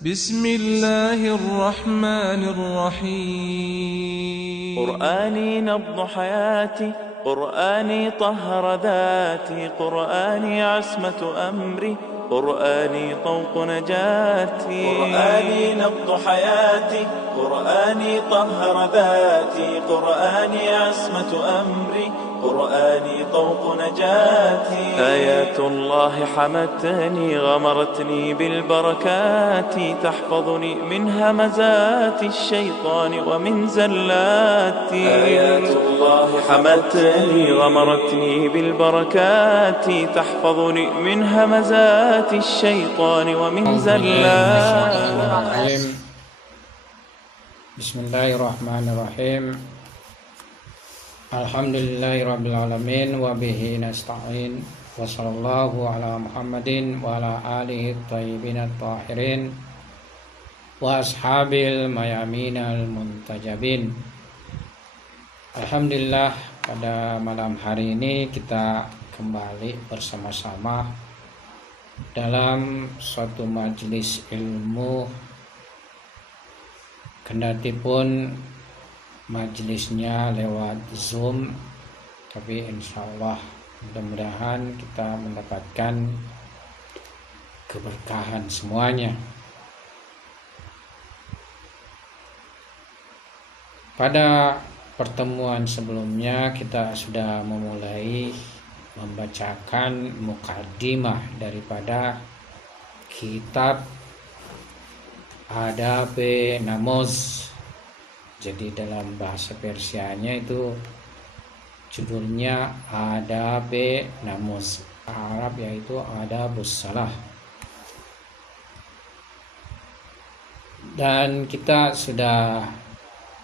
بسم الله الرحمن الرحيم. قرآني نبض حياتي، قرآني طهر ذاتي، قرآني عصمة أمري، قرآني طوق نجاتي. قرآني نبض حياتي، قرآني طهر ذاتي، قرآني عصمة أمري، قرآني طوق نجاتي. آيات الله حمتني، غمرتني بالبركات، تحفظني من همزات الشيطان ومن زلاتي. آيات الله حمتني، غمرتني بالبركات، تحفظني من همزات الشيطان ومن زلاتي. بسم الله الرحمن الرحيم. Alhamdulillahirabbil alamin wa bihi nasta'in wa sallallahu ala Muhammadin wa ala alihi thayyibin tahirin wa ashabil mayaminal muntajabin. Alhamdulillah, pada malam hari ini kita kembali bersama-sama dalam suatu majelis ilmu, kendatipun majelisnya lewat Zoom, tapi insya Allah mudah-mudahan kita mendapatkan keberkahan semuanya. Pada pertemuan sebelumnya kita sudah memulai membacakan mukaddimah daripada kitab Adab Namaz. Jadi dalam bahasa Persianya itu judulnya Adab Namaz, Arab yaitu Adabus Salah. Dan kita sudah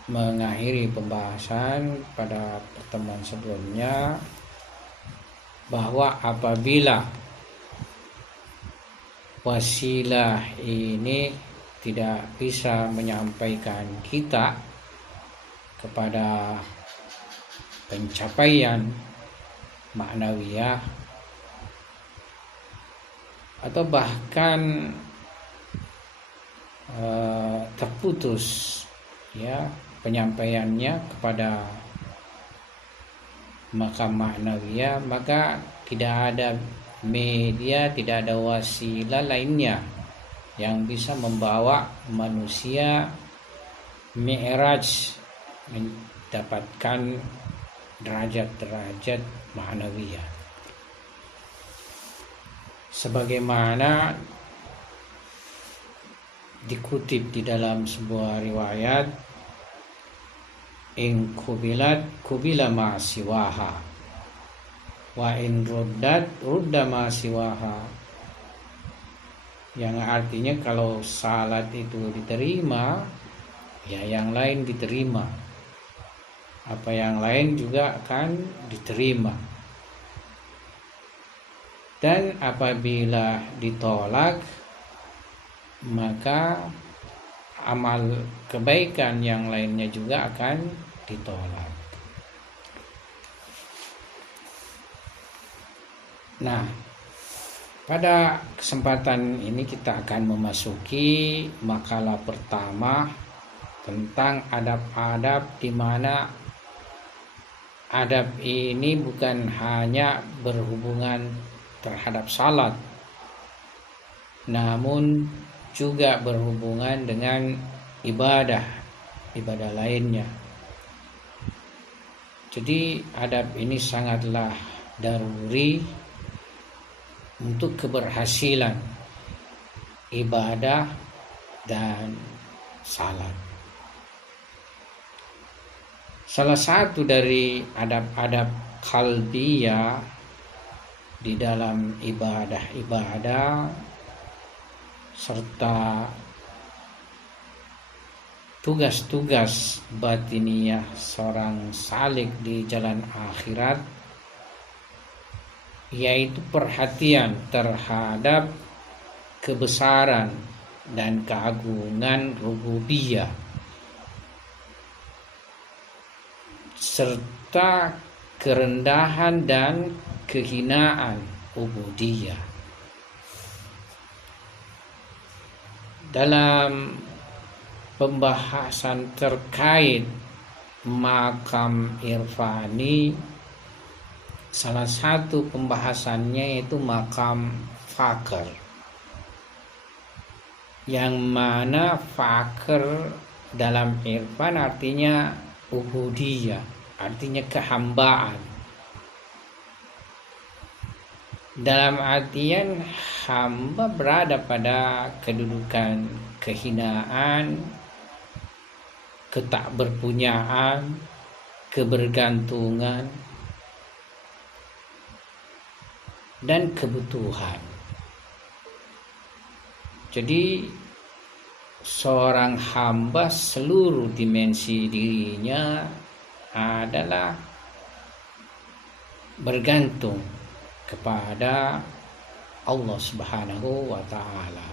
mengakhiri pembahasan pada pertemuan sebelumnya bahwa apabila wasilah ini tidak bisa menyampaikan kita kepada pencapaian maknawiyah atau bahkan terputus ya penyampaiannya kepada makam maknawiyah, maka tidak ada media, tidak ada wasilah lainnya yang bisa membawa manusia mi'raj, mendapatkan derajat-derajat ma'nawiyah. Sebagaimana dikutip di dalam sebuah riwayat, in kubilat kubila ma'siwaha wa in ruddat rudda ma'siwaha, yang artinya kalau salat itu diterima, ya yang lain diterima, apa yang lain juga akan diterima. Dan apabila ditolak, maka amal kebaikan yang lainnya juga akan ditolak. Nah, pada kesempatan ini kita akan memasuki makalah pertama tentang adab-adab, di mana adab ini bukan hanya berhubungan terhadap salat, namun juga berhubungan dengan ibadah lainnya. Jadi adab ini sangatlah daruri untuk keberhasilan ibadah dan salat. Salah satu dari adab-adab qalbiyah di dalam ibadah serta tugas-tugas batiniyah seorang salik di jalan akhirat, yaitu perhatian terhadap kebesaran dan keagungan rububiyah serta kerendahan dan kehinaan ubudiyah. dalam pembahasan terkait makam irfani, salah satu pembahasannya yaitu makam fakir, yang mana fakir dalam irfan artinya ubudiyah, artinya kehambaan. Dalam artian hamba berada pada kedudukan kehinaan, ketakberpunyaan, kebergantungan, dan kebutuhan. Jadi seorang hamba seluruh dimensi dirinya adalah bergantung kepada Allah Subhanahu wa ta'ala,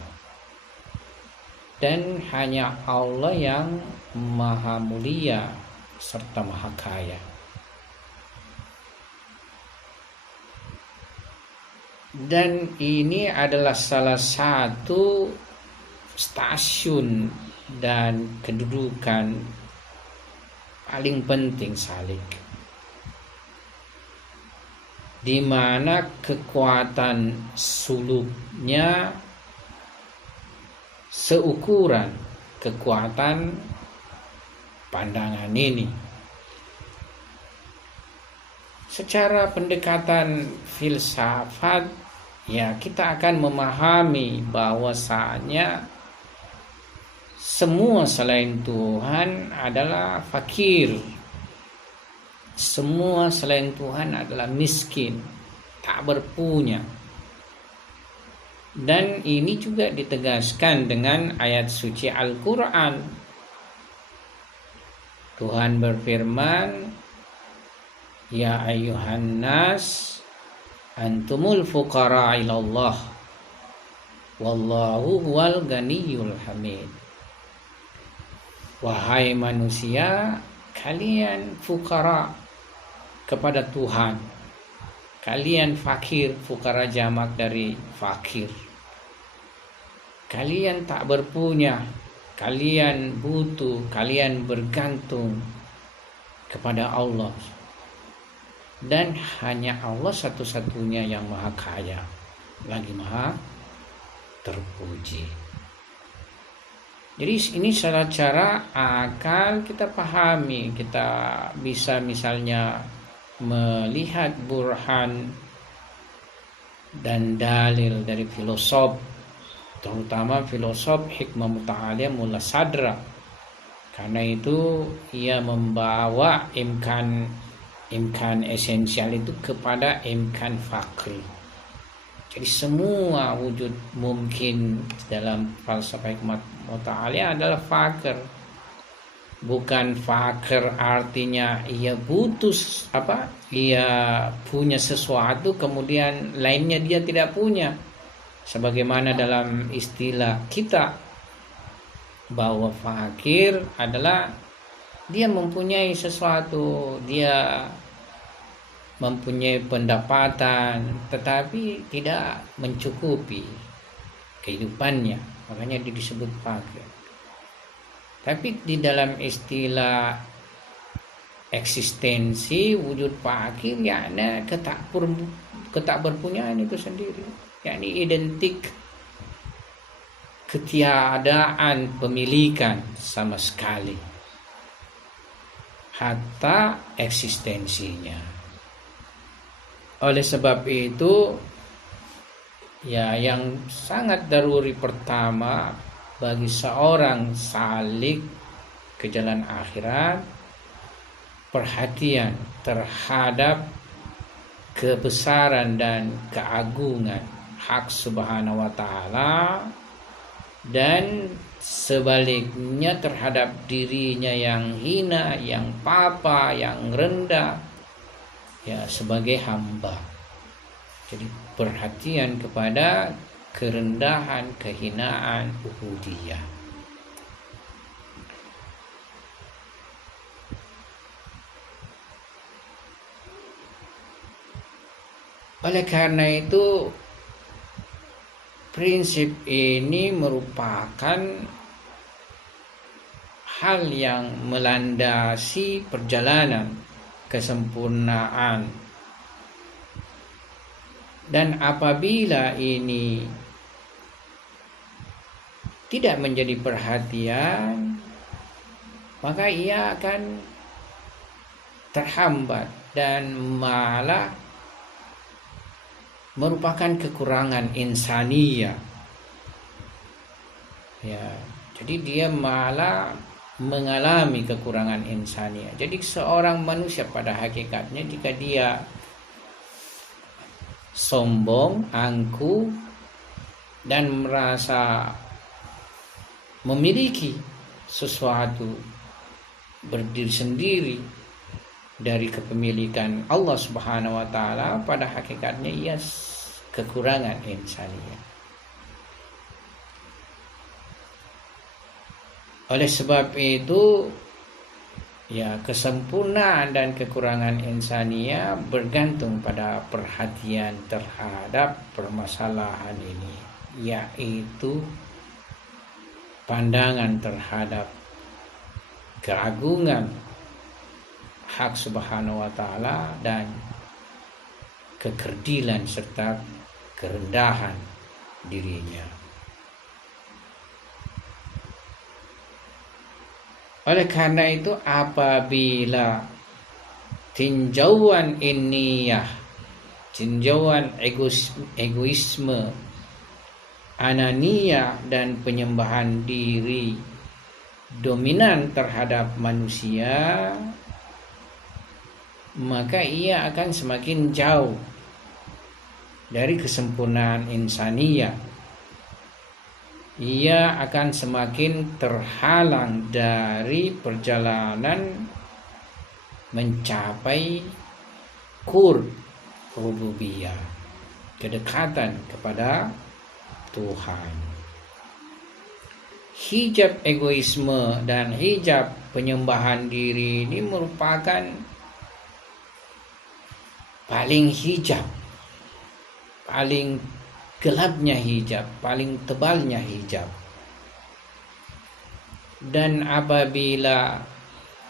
dan hanya Allah yang maha mulia serta maha kaya. Dan ini adalah salah satu stasiun dan kedudukan paling penting salik, di mana kekuatan suluknya seukuran kekuatan pandangan ini. Secara pendekatan filsafat, ya, kita akan memahami bahwasanya semua selain Tuhan adalah fakir. Semua selain Tuhan adalah miskin, tak berpunya. Dan ini juga ditegaskan dengan ayat suci Al-Quran. Tuhan berfirman, ya ayyuhan nas antumul fuqara ilallah wallahu huwal ganiyul hamid. Wahai manusia, kalian fukara kepada Tuhan. Kalian fakir, fukara jamak dari fakir. Kalian tak berpunya, kalian butuh, kalian bergantung kepada Allah. Dan hanya Allah satu-satunya yang maha kaya, lagi maha terpuji. Jadi ini salah cara akal kita pahami. Kita bisa misalnya melihat burhan dan dalil dari filosof, terutama filosof hikmah muta'aliyah Mullah Sadra. Karena itu ia membawa imkan esensial itu kepada imkan fakri. Jadi semua wujud mungkin dalam falsafah hikmah muta'aliyah adalah fakir. Bukan fakir artinya ia butuh ia punya sesuatu kemudian lainnya dia tidak punya. Sebagaimana dalam istilah kita bahwa fakir adalah dia mempunyai sesuatu, dia mempunyai pendapatan tetapi tidak mencukupi kehidupannya, makanya dia disebut fakir. Tapi di dalam istilah eksistensi wujud fakir yakni ketakberpunyaan itu sendiri, yakni identik ketiadaan pemilikan sama sekali hatta eksistensinya. Oleh sebab itu, ya, yang sangat daruri pertama bagi seorang salik ke jalan akhirat, perhatian terhadap kebesaran dan keagungan hak Subhanahu wa ta'ala, dan sebaliknya terhadap dirinya yang hina, yang papa, yang rendah, ya, sebagai hamba. Jadi perhatian kepada kerendahan, kehinaan ubudiyah. Oleh karena itu prinsip ini merupakan hal yang melandasi perjalanan kesempurnaan, dan apabila ini tidak menjadi perhatian, maka ia akan terhambat dan malah merupakan kekurangan insaniyah. Ya, jadi dia malah mengalami kekurangan insania. Jadi seorang manusia pada hakikatnya jika dia sombong, angkuh, dan merasa memiliki sesuatu berdiri sendiri dari kepemilikan Allah Subhanahu wa taala, pada hakikatnya ia kekurangan insania. Oleh sebab itu, ya, kesempurnaan dan kekurangan insania bergantung pada perhatian terhadap permasalahan ini, yaitu pandangan terhadap keagungan hak Subhanahu wa taala dan kekerdilan serta kerendahan dirinya. Oleh karena itu, apabila tinjauan inniyah, tinjauan egoisme, ananiyah, dan penyembahan diri dominan terhadap manusia, maka ia akan semakin jauh dari kesempurnaan insaniyah. Ia akan semakin terhalang dari perjalanan mencapai qurb rububiyah, kedekatan kepada Tuhan. Hijab egoisme dan hijab penyembahan diri ini merupakan paling hijab, paling gelapnya hijab, paling tebalnya hijab. Dan apabila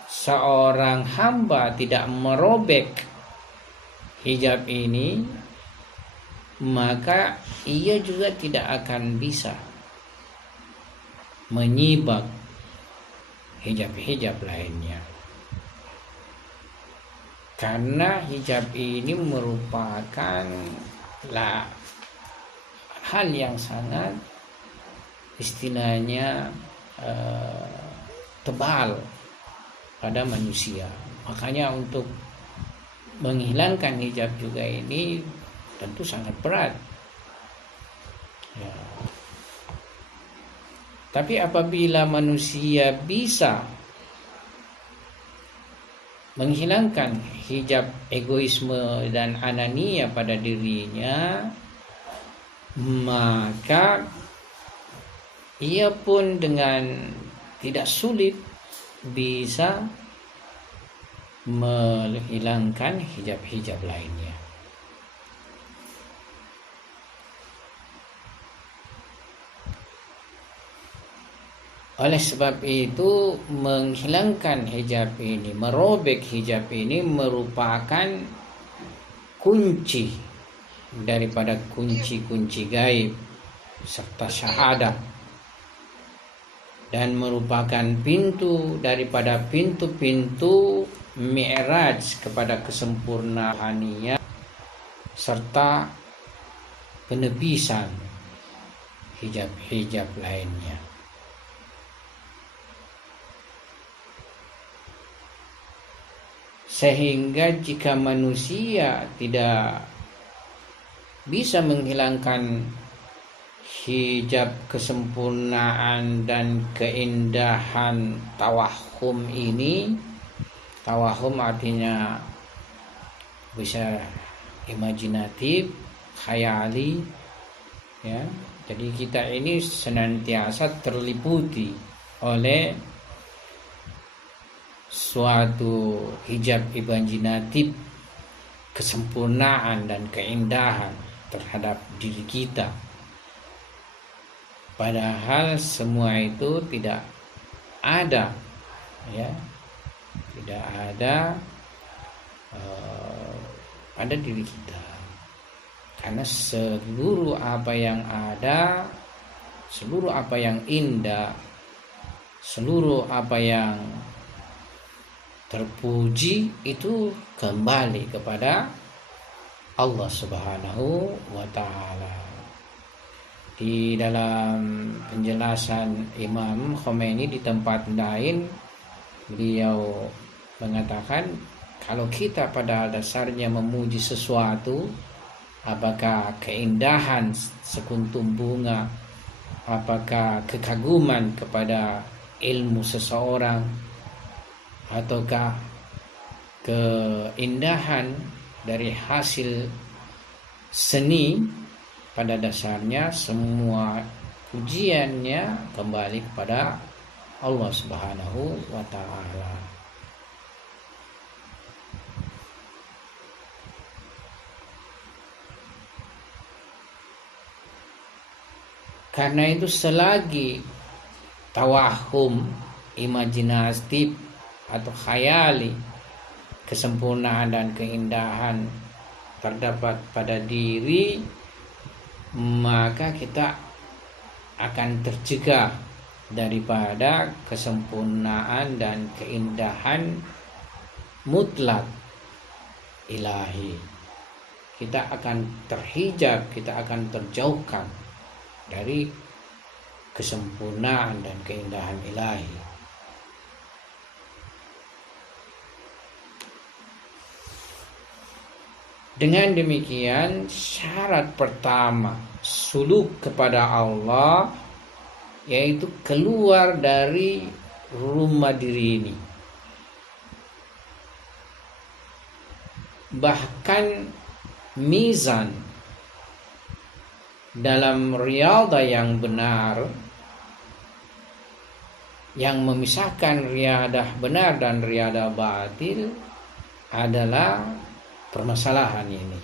seorang hamba tidak merobek hijab ini, maka ia juga tidak akan bisa menyibak hijab-hijab lainnya. Karena hijab ini merupakan hal yang sangat istilahnya tebal pada manusia. Makanya untuk menghilangkan hijab juga ini tentu sangat berat. Ya. Tapi apabila manusia bisa menghilangkan hijab egoisme dan anania pada dirinya, maka ia pun dengan tidak sulit bisa menghilangkan hijab-hijab lainnya. Oleh sebab itu, menghilangkan hijab ini, merobek hijab ini merupakan kunci daripada kunci-kunci gaib serta syahadat, dan merupakan pintu daripada pintu-pintu mi'raj kepada kesempurnaannya serta penebisan hijab-hijab lainnya. Sehingga jika manusia tidak bisa menghilangkan hijab kesempurnaan dan keindahan tawahum ini, tawahum artinya bisa imajinatif, khayali, ya. Jadi kita ini senantiasa terliputi oleh suatu hijab imajinatif kesempurnaan dan keindahan terhadap diri kita. Padahal semua itu tidak ada, ya, tidak ada pada diri kita. Karena seluruh apa yang ada, seluruh apa yang indah, seluruh apa yang terpuji itu kembali kepada Allah Subhanahu wa ta'ala. Di dalam penjelasan Imam Khomeini di tempat lain, beliau mengatakan kalau kita pada dasarnya memuji sesuatu, apakah keindahan sekuntum bunga, apakah kekaguman kepada ilmu seseorang, ataukah keindahan dari hasil seni, pada dasarnya semua pujiannya kembali kepada Allah Subhanahu wa ta'ala. Karena itu selagi tawahum, imajinatif atau khayali, kesempurnaan dan keindahan terdapat pada diri, maka kita akan tercegah daripada kesempurnaan dan keindahan mutlak ilahi. Kita akan terhijab, kita akan terjauhkan dari kesempurnaan dan keindahan ilahi. Dengan demikian, syarat pertama suluk kepada Allah yaitu keluar dari rumah diri ini. Bahkan mizan dalam riyadhah yang benar, yang memisahkan riyadhah benar dan riyadhah batil adalah permasalahan ini.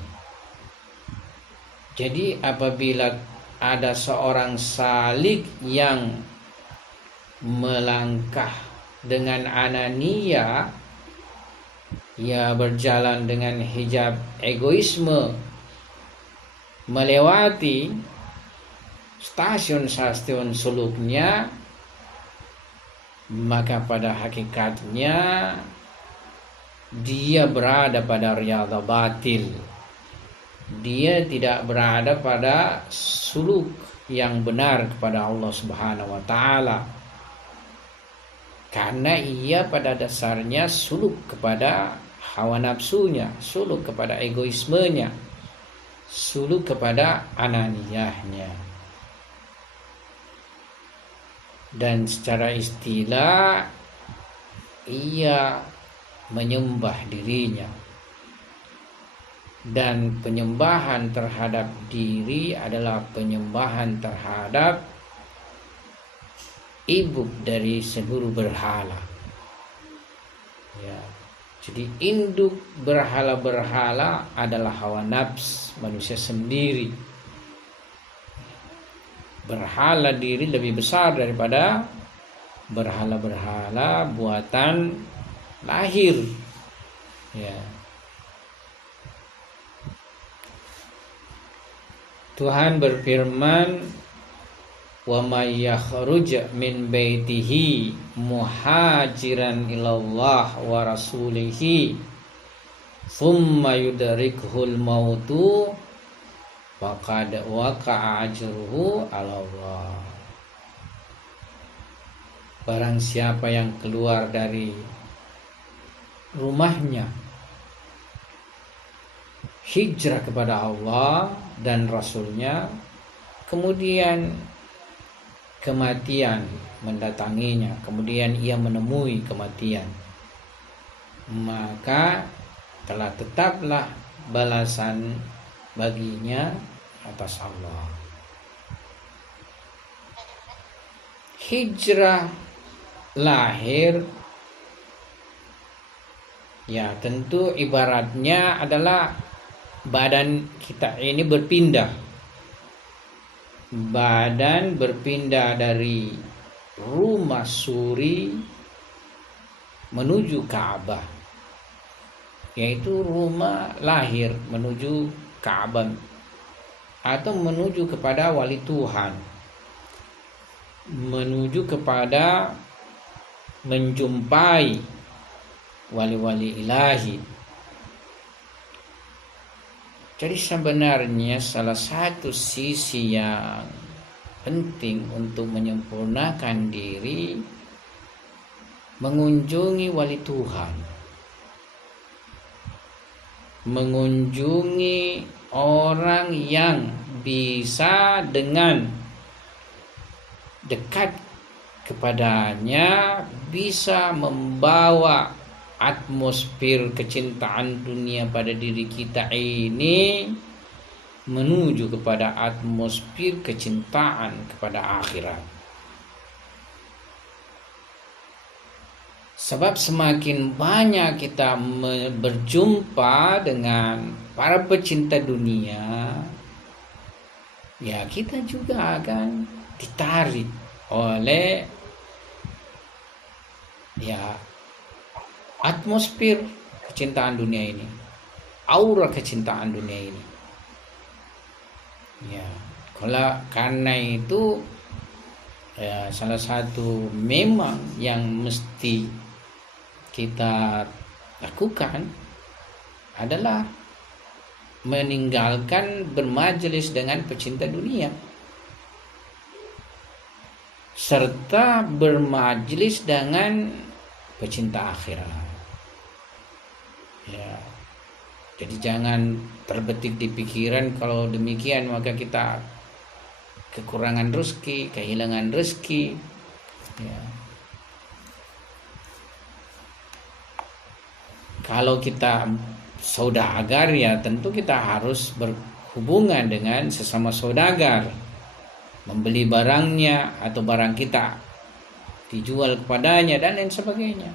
Jadi apabila ada seorang salik yang melangkah dengan anania, ia berjalan dengan hijab egoisme, melewati stasiun-stasiun suluknya, maka pada hakikatnya dia berada pada riyadhah batil. Dia tidak berada pada suluk yang benar kepada Allah Subhanahu wa ta'ala. Karena ia pada dasarnya suluk kepada hawa nafsunya, suluk kepada egoismenya, suluk kepada ananiyahnya. Dan secara istilah ia menyembah dirinya, dan penyembahan terhadap diri adalah penyembahan terhadap ibu dari seluruh berhala. Ya, jadi induk berhala-berhala adalah hawa nafs manusia sendiri. Berhala diri lebih besar daripada berhala-berhala buatan lahir. Ya. Tuhan berfirman, wa may yakhruj min baitihi muhajiran ilallah wa rasulihi thumma yudrikuhul mautu faqad waqa'a ajruhu 'ala Allah. Barang siapa yang keluar dari rumahnya hijrah kepada Allah dan Rasulnya, kemudian kematian mendatanginya, kemudian ia menemui kematian, maka telah tetaplah balasan baginya atas Allah. Hijrah lahir, ya tentu ibaratnya adalah badan kita ini berpindah badan berpindah dari rumah suri menuju Ka'bah, yaitu rumah lahir menuju Ka'bah atau menuju kepada wali Tuhan, menuju kepada menjumpai wali-wali ilahi. Jadi sebenarnya salah satu sisi yang penting untuk menyempurnakan diri mengunjungi wali Tuhan, mengunjungi orang yang bisa dengan dekat kepadanya bisa membawa atmosfer kecintaan dunia pada diri kita ini menuju kepada atmosfer kecintaan kepada akhirat. Sebab semakin banyak kita berjumpa dengan para pecinta dunia, ya kita juga akan ditarik oleh ya atmosfer kecintaan dunia ini, aura kecintaan dunia ini. Ya, karena itu ya, salah satu memang yang mesti kita lakukan adalah meninggalkan bermajelis dengan pecinta dunia serta bermajelis dengan pecinta akhirat. Ya, jadi jangan terbetik di pikiran kalau demikian maka kita kekurangan rezeki, kehilangan rezeki. Ya. Kalau kita saudagar ya tentu kita harus berhubungan dengan sesama saudagar, membeli barangnya atau barang kita dijual kepadanya dan lain sebagainya.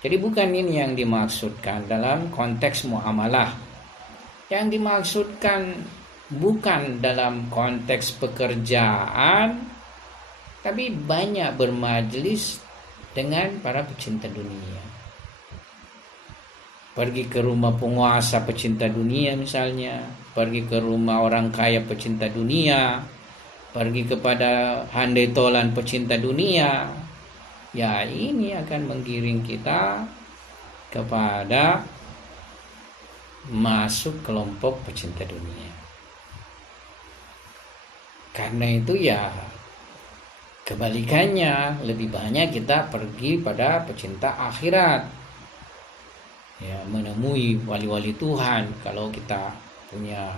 Jadi bukan ini yang dimaksudkan dalam konteks muamalah. Yang dimaksudkan bukan dalam konteks pekerjaan, tapi banyak bermajelis dengan para pecinta dunia. Pergi ke rumah penguasa pecinta dunia misalnya, pergi ke rumah orang kaya pecinta dunia, pergi kepada handai tolan pecinta dunia. Ya ini akan menggiring kita kepada masuk kelompok pecinta dunia. Karena itu ya kebalikannya, lebih banyak kita pergi pada pecinta akhirat. Ya, menemui wali-wali Tuhan. Kalau kita punya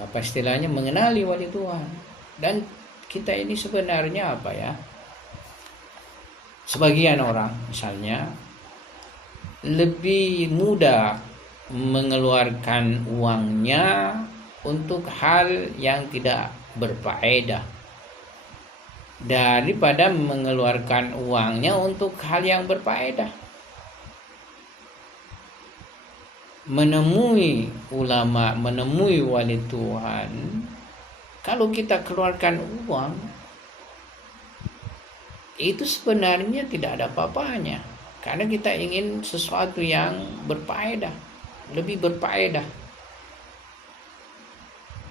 apa istilahnya, mengenali wali Tuhan. Dan kita ini sebenarnya apa ya? Sebagian orang misalnya lebih mudah mengeluarkan uangnya untuk hal yang tidak berfaedah daripada mengeluarkan uangnya untuk hal yang berfaedah. Menemui ulama, menemui wali Tuhan, kalau kita keluarkan uang itu sebenarnya tidak ada apa-apanya, karena kita ingin sesuatu yang berfaedah, lebih berfaedah.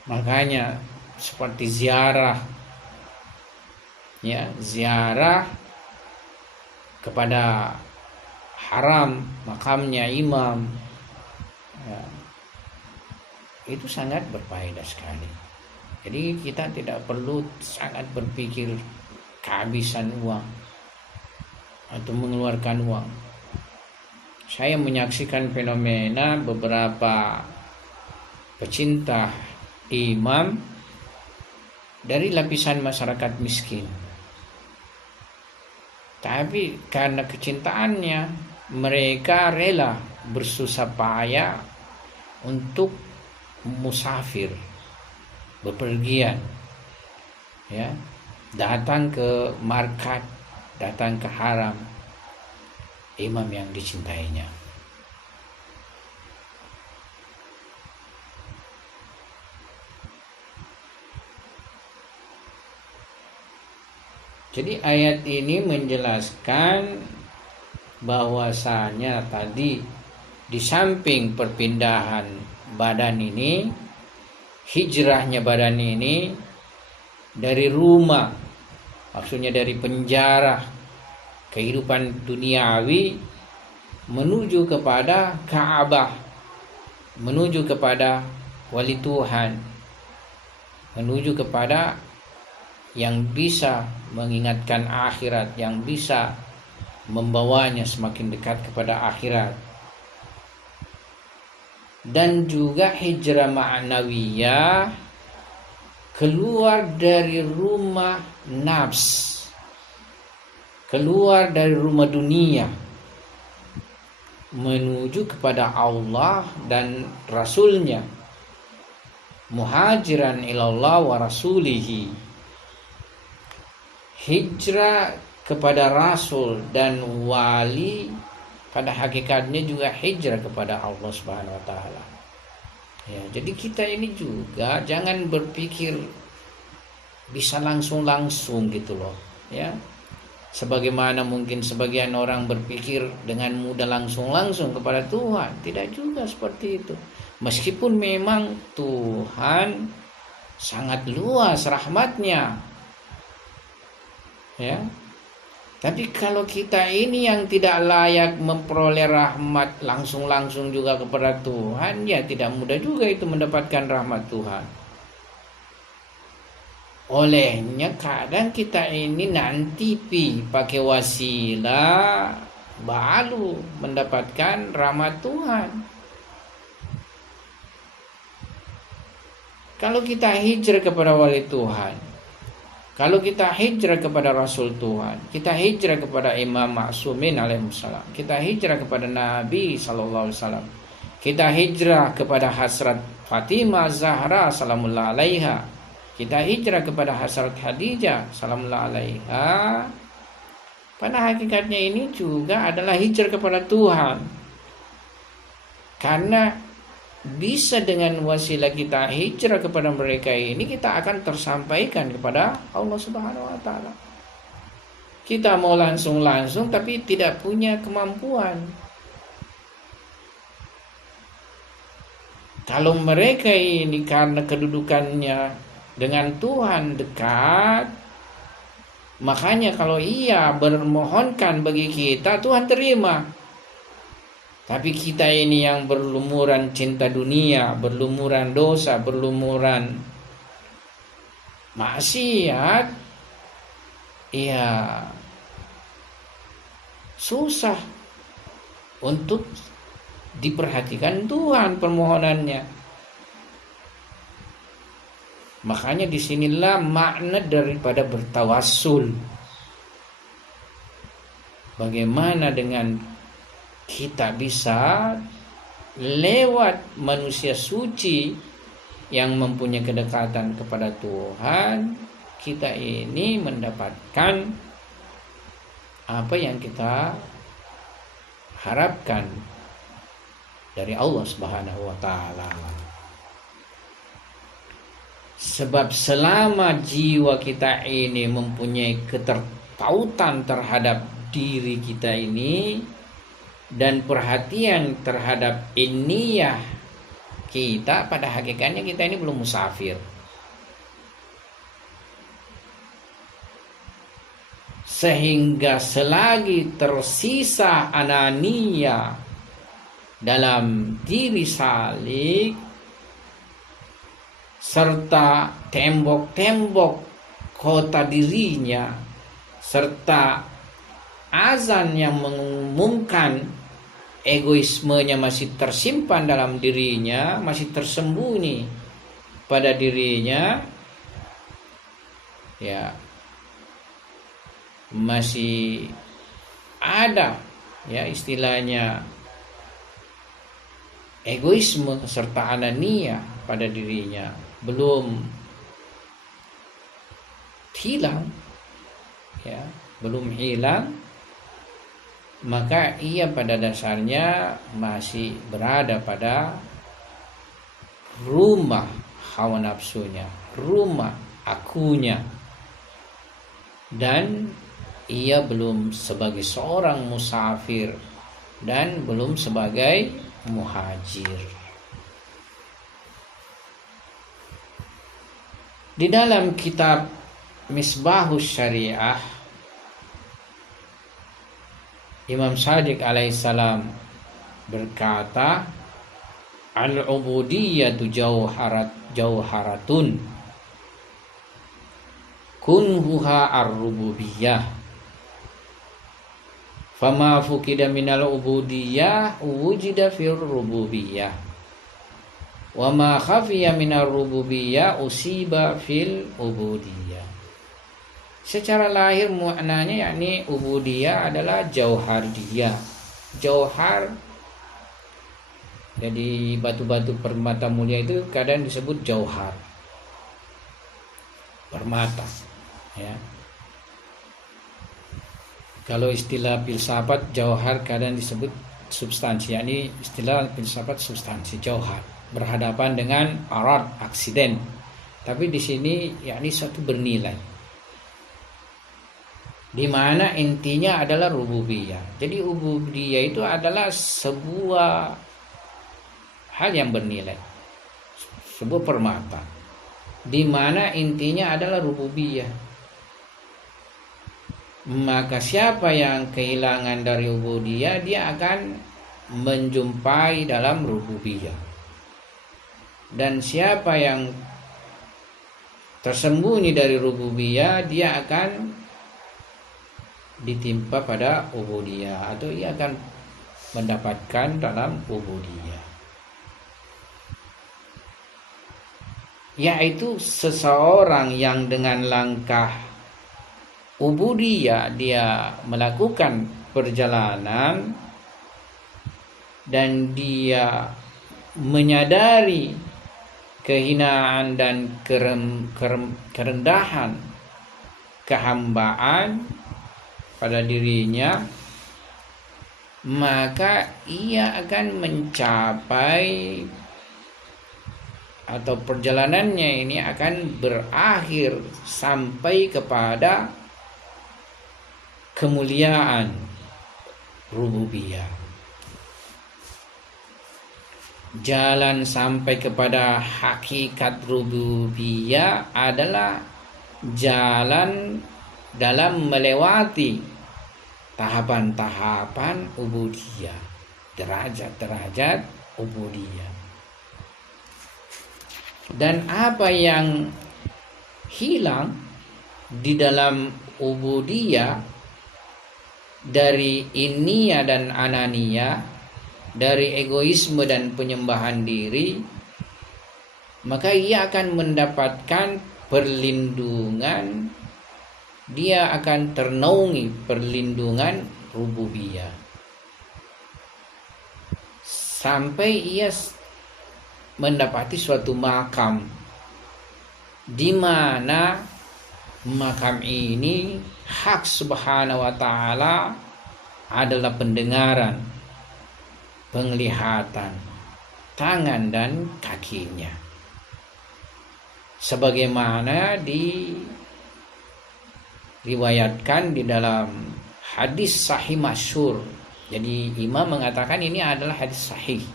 Makanya seperti ziarah, ya, ziarah kepada haram makamnya imam, ya, itu sangat berfaedah sekali. Jadi kita tidak perlu sangat berpikir kehabisan uang atau mengeluarkan uang. Saya menyaksikan fenomena beberapa pecinta imam dari lapisan masyarakat miskin, tapi karena kecintaannya mereka rela bersusah payah untuk musafir, bepergian, ya, datang ke markat, datang ke haram imam yang dicintainya. Jadi ayat ini menjelaskan bahwasanya tadi di samping perpindahan badan ini, hijrahnya badan ini dari rumah, maksudnya dari penjara kehidupan duniawi menuju kepada Ka'bah, menuju kepada wali Tuhan, menuju kepada yang bisa mengingatkan akhirat, yang bisa membawanya semakin dekat kepada akhirat. Dan juga hijrah ma'nawiyah, keluar dari rumah nafs, keluar dari rumah dunia, menuju kepada Allah dan Rasulnya, muhajiran ilallah wa rasulihi. Hijrah kepada Rasul dan wali pada hakikatnya juga hijrah kepada Allah Subhanahu wa taala. Ya, jadi kita ini juga jangan berpikir bisa langsung gitu loh, ya. Sebagaimana mungkin sebagian orang berpikir dengan mudah langsung kepada Tuhan, tidak juga seperti itu. Meskipun memang Tuhan sangat luas rahmatnya, ya. Tapi kalau kita ini yang tidak layak memperoleh rahmat langsung juga kepada Tuhan, ya tidak mudah juga itu mendapatkan rahmat Tuhan. Olehnya kadang kita ini nanti pakai wasilah baru mendapatkan rahmat Tuhan. Kalau kita hijrah kepada wali Tuhan, kalau kita hijrah kepada Rasul Tuhan, kita hijrah kepada Imam Ma'sumin alaihissalam, kita hijrah kepada Nabi sallallahu alaihi wasallam, kita hijrah kepada Hasrat Fatimah Zahra salamullah alaiha, kita hijrah kepada Hasrat Khadijah salamullah alaiha, pada hakikatnya ini juga adalah hijrah kepada Tuhan. Karena bisa dengan wasilah kita hijrah kepada mereka ini, kita akan tersampaikan kepada Allah Subhanahu wa taala. Kita mau langsung tapi tidak punya kemampuan. Kalau mereka ini karena kedudukannya dengan Tuhan dekat, makanya kalau ia bermohonkan bagi kita, Tuhan terima. Tapi kita ini yang berlumuran cinta dunia, berlumuran dosa, berlumuran maksiat, ya susah untuk diperhatikan Tuhan permohonannya. Makanya disinilah makna daripada bertawassul. Bagaimana dengan kita bisa lewat manusia suci yang mempunyai kedekatan kepada Tuhan, kita ini mendapatkan apa yang kita harapkan dari Allah Subhanahu wa taala. Sebab selama jiwa kita ini mempunyai ketertautan terhadap diri kita ini dan perhatian terhadap inniyah kita, pada hakikatnya kita ini belum musafir. Sehingga selagi tersisa ananiyah dalam diri salik serta tembok-tembok kota dirinya, serta azan yang mengumumkan egoismenya masih tersimpan dalam dirinya, masih tersembunyi pada dirinya, ya masih ada ya istilahnya egoisme serta anania pada dirinya, belum hilang, ya belum hilang, maka ia pada dasarnya masih berada pada rumah hawa nafsunya, rumah akunya. dan ia belum sebagai seorang musafir dan belum sebagai muhajir. Di dalam kitab Misbahus Syariah, Imam Shadiq alaihissalam berkata, al-ubudiyyatu jauharatun kunhuha ar-rububiyyah fama fukida minal ubudiyyah wujida fir rububiyyah wa ma khafiya minar rububiyyah usiba fil ubudiyyah. Secara lahir maknanya yakni ubudiyah adalah jauhardiyah. Jauhar, jadi batu-batu permata mulia itu kadang disebut jauhar, permata, ya. Kalau istilah filsafat, jauhar kadang disebut substansi, yakni istilah filsafat substansi, jauhar berhadapan dengan arad, aksiden. Tapi di sini yakni suatu bernilai, di mana intinya adalah rububiyah. Jadi rububiyah itu adalah sebuah hal yang bernilai, sebuah permata, di mana intinya adalah rububiyah. Maka siapa yang kehilangan dari rububiyah, dia akan menjumpai dalam rububiyah. Dan siapa yang tersembunyi dari rububiyah, dia akan ditimpa pada ubudiyah, atau ia akan mendapatkan dalam ubudiyah, yaitu seseorang yang dengan langkah ubudiyah dia melakukan perjalanan dan dia menyadari kehinaan dan kerendahan kehambaan pada dirinya, maka ia akan mencapai atau perjalanannya ini akan berakhir sampai kepada kemuliaan rububiyah. Jalan sampai kepada hakikat rububiyah adalah jalan dalam melewati tahapan-tahapan ubudiyah, derajat-derajat ubudiyah. Dan apa yang hilang di dalam ubudiyah dari inniyah dan ananiyah, dari egoisme dan penyembahan diri, maka ia akan mendapatkan perlindungan, dia akan ternaungi perlindungan rububiyah sampai ia mendapati suatu makam, di mana makam ini hak subhanahu wa ta'ala adalah pendengaran, penglihatan, tangan dan kakinya, sebagaimana diriwayatkan di dalam hadis sahih masyhur. Jadi imam mengatakan ini adalah hadis sahih,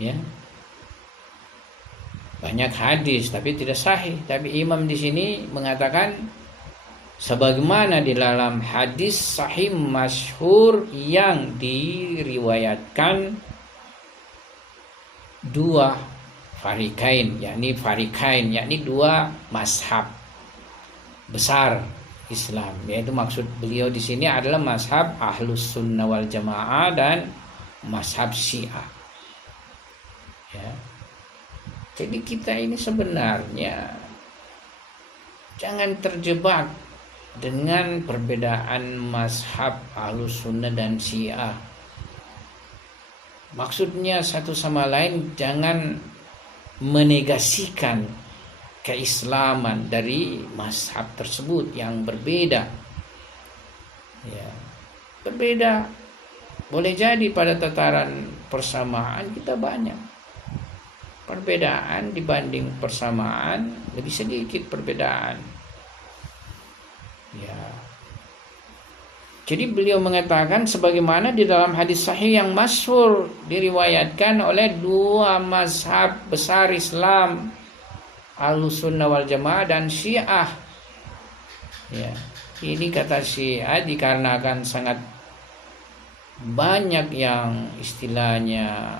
ya. Banyak hadis tapi tidak sahih, tapi imam di sini mengatakan sebagaimana di dalam hadis sahih masyhur yang diriwayatkan dua farikain, yakni dua mazhab besar Islam, yaitu maksud beliau di sini adalah mazhab Ahlus Sunnah wal Jamaah dan mazhab Syiah. Ya. Jadi kita ini sebenarnya jangan terjebak dengan perbedaan mazhab Ahlus Sunnah dan Syiah. Maksudnya satu sama lain jangan menegasikan keislaman dari mazhab tersebut yang berbeda. Ya, berbeda. Boleh jadi pada tataran persamaan kita banyak, perbedaan dibanding persamaan lebih sedikit perbedaan. Ya. Jadi beliau mengatakan sebagaimana di dalam hadis sahih yang masyhur diriwayatkan oleh dua mazhab besar Islam, Ahlussunnah wal Jamaah dan Syiah. Ya. Ini kata Syiah dikarenakan sangat banyak yang istilahnya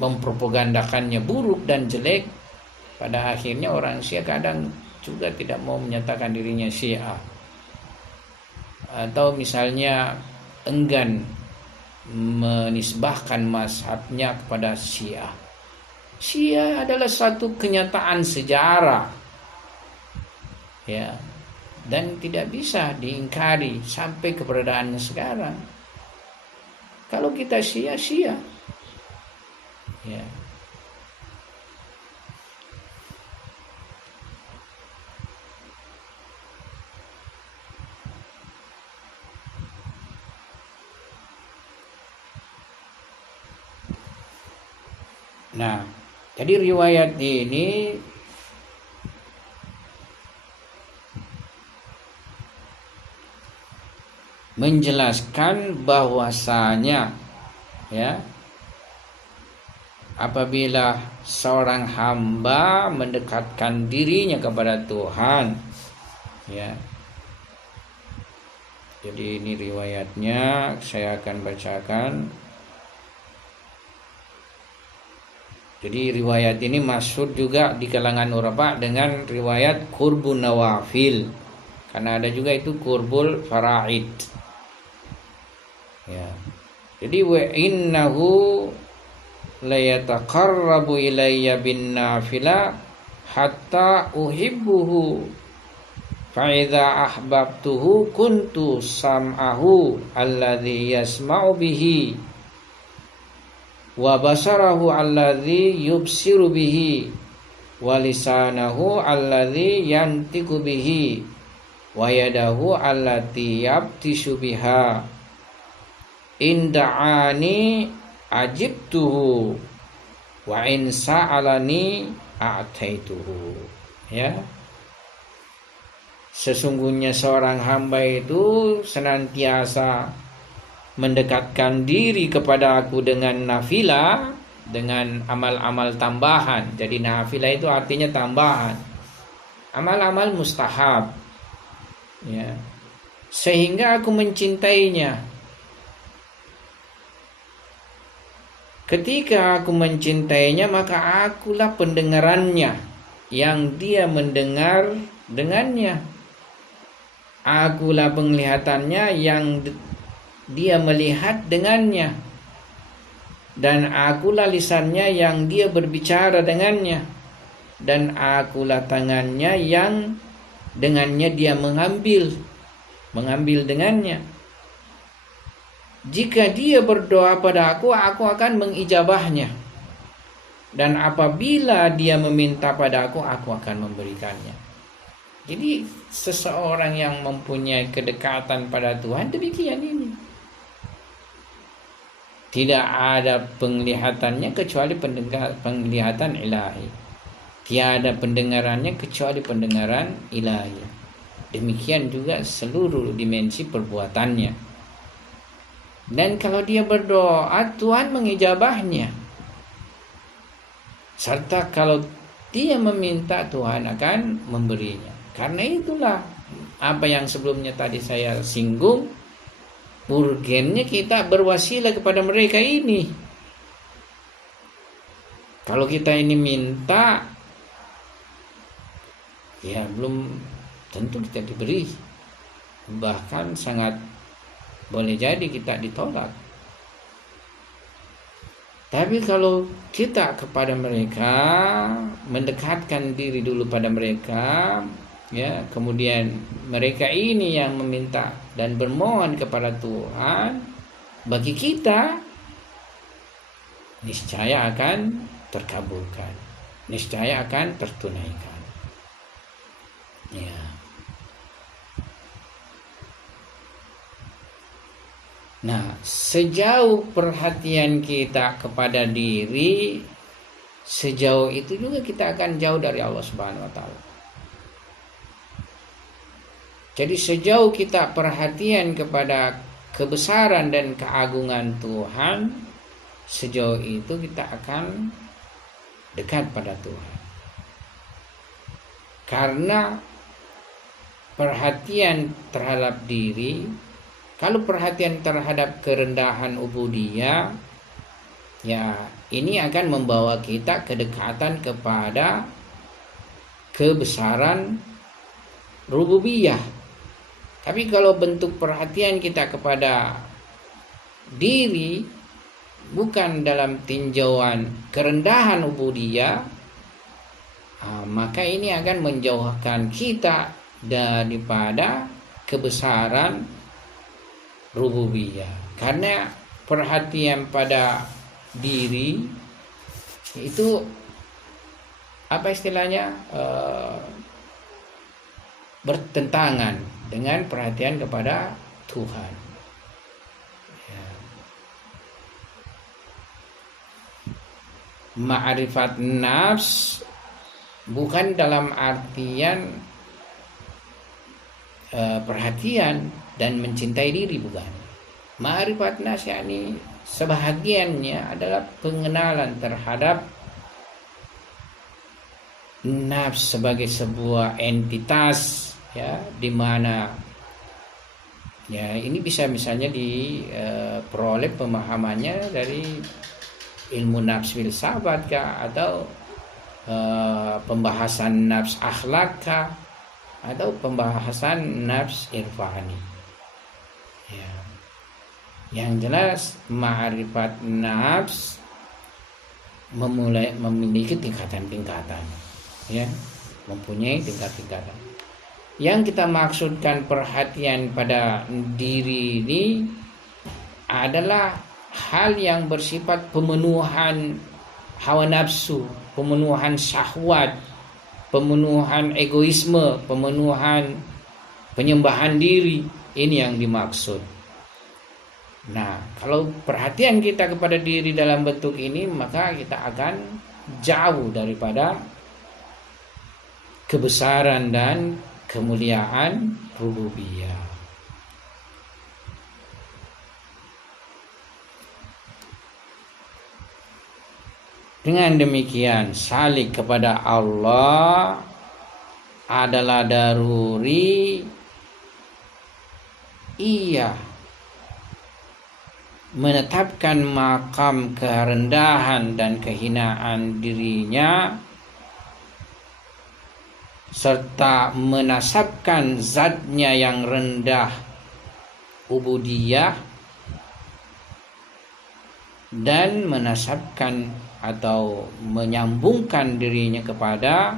mempropagandakannya buruk dan jelek, pada akhirnya orang Syiah kadang juga tidak mau menyatakan dirinya Syiah, atau misalnya enggan menisbahkan mazhabnya kepada Syiah. Syiah adalah satu kenyataan sejarah, ya, dan tidak bisa diingkari sampai keberadaannya sekarang. Kalau kita Syiah, ya. Nah, jadi riwayat ini menjelaskan bahwasanya, ya, apabila seorang hamba mendekatkan dirinya kepada Tuhan, ya. Jadi ini riwayatnya, saya akan bacakan. Jadi riwayat ini masyhur juga di kalangan ulama dengan riwayat qurbun nawafil, karena ada juga itu qurbul faraid. Ya. Jadi wa innahu la yataqarrabu ilayya bin nafila hatta uhibbuhu fa idza ahbabtuhu kuntu sam'ahu alladhi yasma'u bihi wa basarahu alladhi yubsiru bihi wa lisanahu alladhi yantiqu bihi wa yadahu allati yabtishu biha in da'ani ajibtuhu wa in sa'alani a'taituhu. Ya, sesungguhnya seorang hamba itu senantiasa mendekatkan diri kepada aku dengan nafilah, dengan amal-amal tambahan. Jadi nafilah itu artinya tambahan, amal-amal mustahab, ya, sehingga aku mencintainya. Ketika aku mencintainya, maka akulah pendengarannya yang dia mendengar dengannya, akulah penglihatannya yang dia melihat dengannya, dan akulah lisannya yang dia berbicara dengannya, dan akulah tangannya yang dengannya dia mengambil dengannya. Jika dia berdoa pada aku akan mengijabahnya, dan apabila dia meminta pada aku akan memberikannya. Jadi seseorang yang mempunyai kedekatan pada Tuhan demikian ini. Tidak ada penglihatannya kecuali penglihatan ilahi. Tiada pendengarannya kecuali pendengaran ilahi. Demikian juga seluruh dimensi perbuatannya. Dan kalau dia berdoa, Tuhan mengijabahnya. Serta kalau dia meminta, Tuhan akan memberinya. Karena itulah apa yang sebelumnya tadi saya singgung, urgennya kita berwasilah kepada mereka ini. Kalau kita ini minta, ya belum tentu kita diberi, bahkan sangat boleh jadi kita ditolak. Tapi kalau kita kepada mereka, mendekatkan diri dulu pada mereka, ya, kemudian mereka ini yang meminta dan bermohon kepada Tuhan bagi kita, niscaya akan terkabulkan, niscaya akan tertunaikan. Ya. Nah, sejauh perhatian kita kepada diri, sejauh itu juga kita akan jauh dari Allah Subhanahu wa taala. Jadi sejauh kita perhatian kepada kebesaran dan keagungan Tuhan, sejauh itu kita akan dekat pada Tuhan. Karena perhatian terhadap diri, kalau perhatian terhadap kerendahan ubudiyah, ya ini akan membawa kita kedekatan kepada kebesaran rububiyah. Tapi kalau bentuk perhatian kita kepada diri bukan dalam tinjauan kerendahan ubudiyah, maka ini akan menjauhkan kita daripada kebesaran rububiyah. Karena perhatian pada diri itu apa istilahnya, bertentangan dengan perhatian kepada Tuhan. Ya. Ma'rifat nafs bukan dalam artian perhatian dan mencintai diri, bukan. Ma'rifat nafs yakni sebahagiannya adalah pengenalan terhadap nafs sebagai sebuah entitas, ya, di mana ya ini bisa misalnya diperoleh pemahamannya dari ilmu nafs filsafat kah, atau pembahasan nafs akhlak kah, atau pembahasan nafs irfani. Ya. Yang jelas ma'rifat nafs memiliki tingkatan-tingkatan, ya, mempunyai tingkat-tingkatan. Yang kita maksudkan perhatian pada diri ini adalah hal yang bersifat pemenuhan hawa nafsu, pemenuhan syahwat, pemenuhan egoisme, pemenuhan penyembahan diri. Ini yang dimaksud. Nah, kalau perhatian kita kepada diri dalam bentuk ini, maka kita akan jauh daripada kebesaran dan kemuliaan rububiyah. Dengan demikian, salik kepada Allah adalah daruri. Ia menetapkan makam kerendahan dan kehinaan dirinya, serta menasabkan zatnya yang rendah ubudiyah, dan menasabkan atau menyambungkan dirinya kepada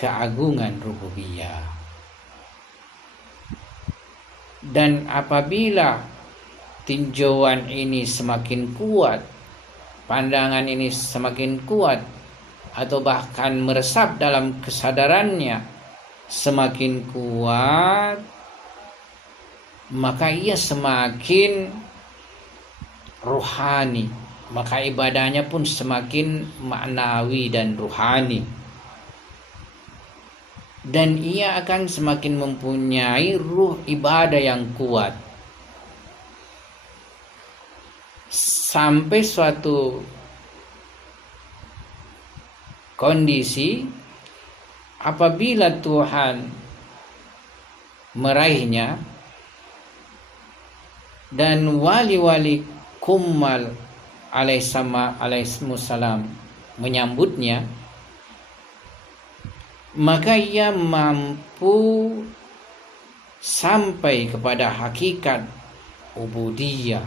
keagungan rububiyah. Dan apabila tinjauan ini semakin kuat, pandangan ini semakin kuat, atau bahkan meresap dalam kesadarannya semakin kuat, maka ia semakin ruhani, maka ibadahnya pun semakin maknawi dan ruhani, dan ia akan semakin mempunyai ruh ibadah yang kuat. Sampai suatu kondisi apabila Tuhan meraihnya dan wali-wali kummal alaihissalam menyambutnya, maka ia mampu sampai kepada hakikat ubudiyah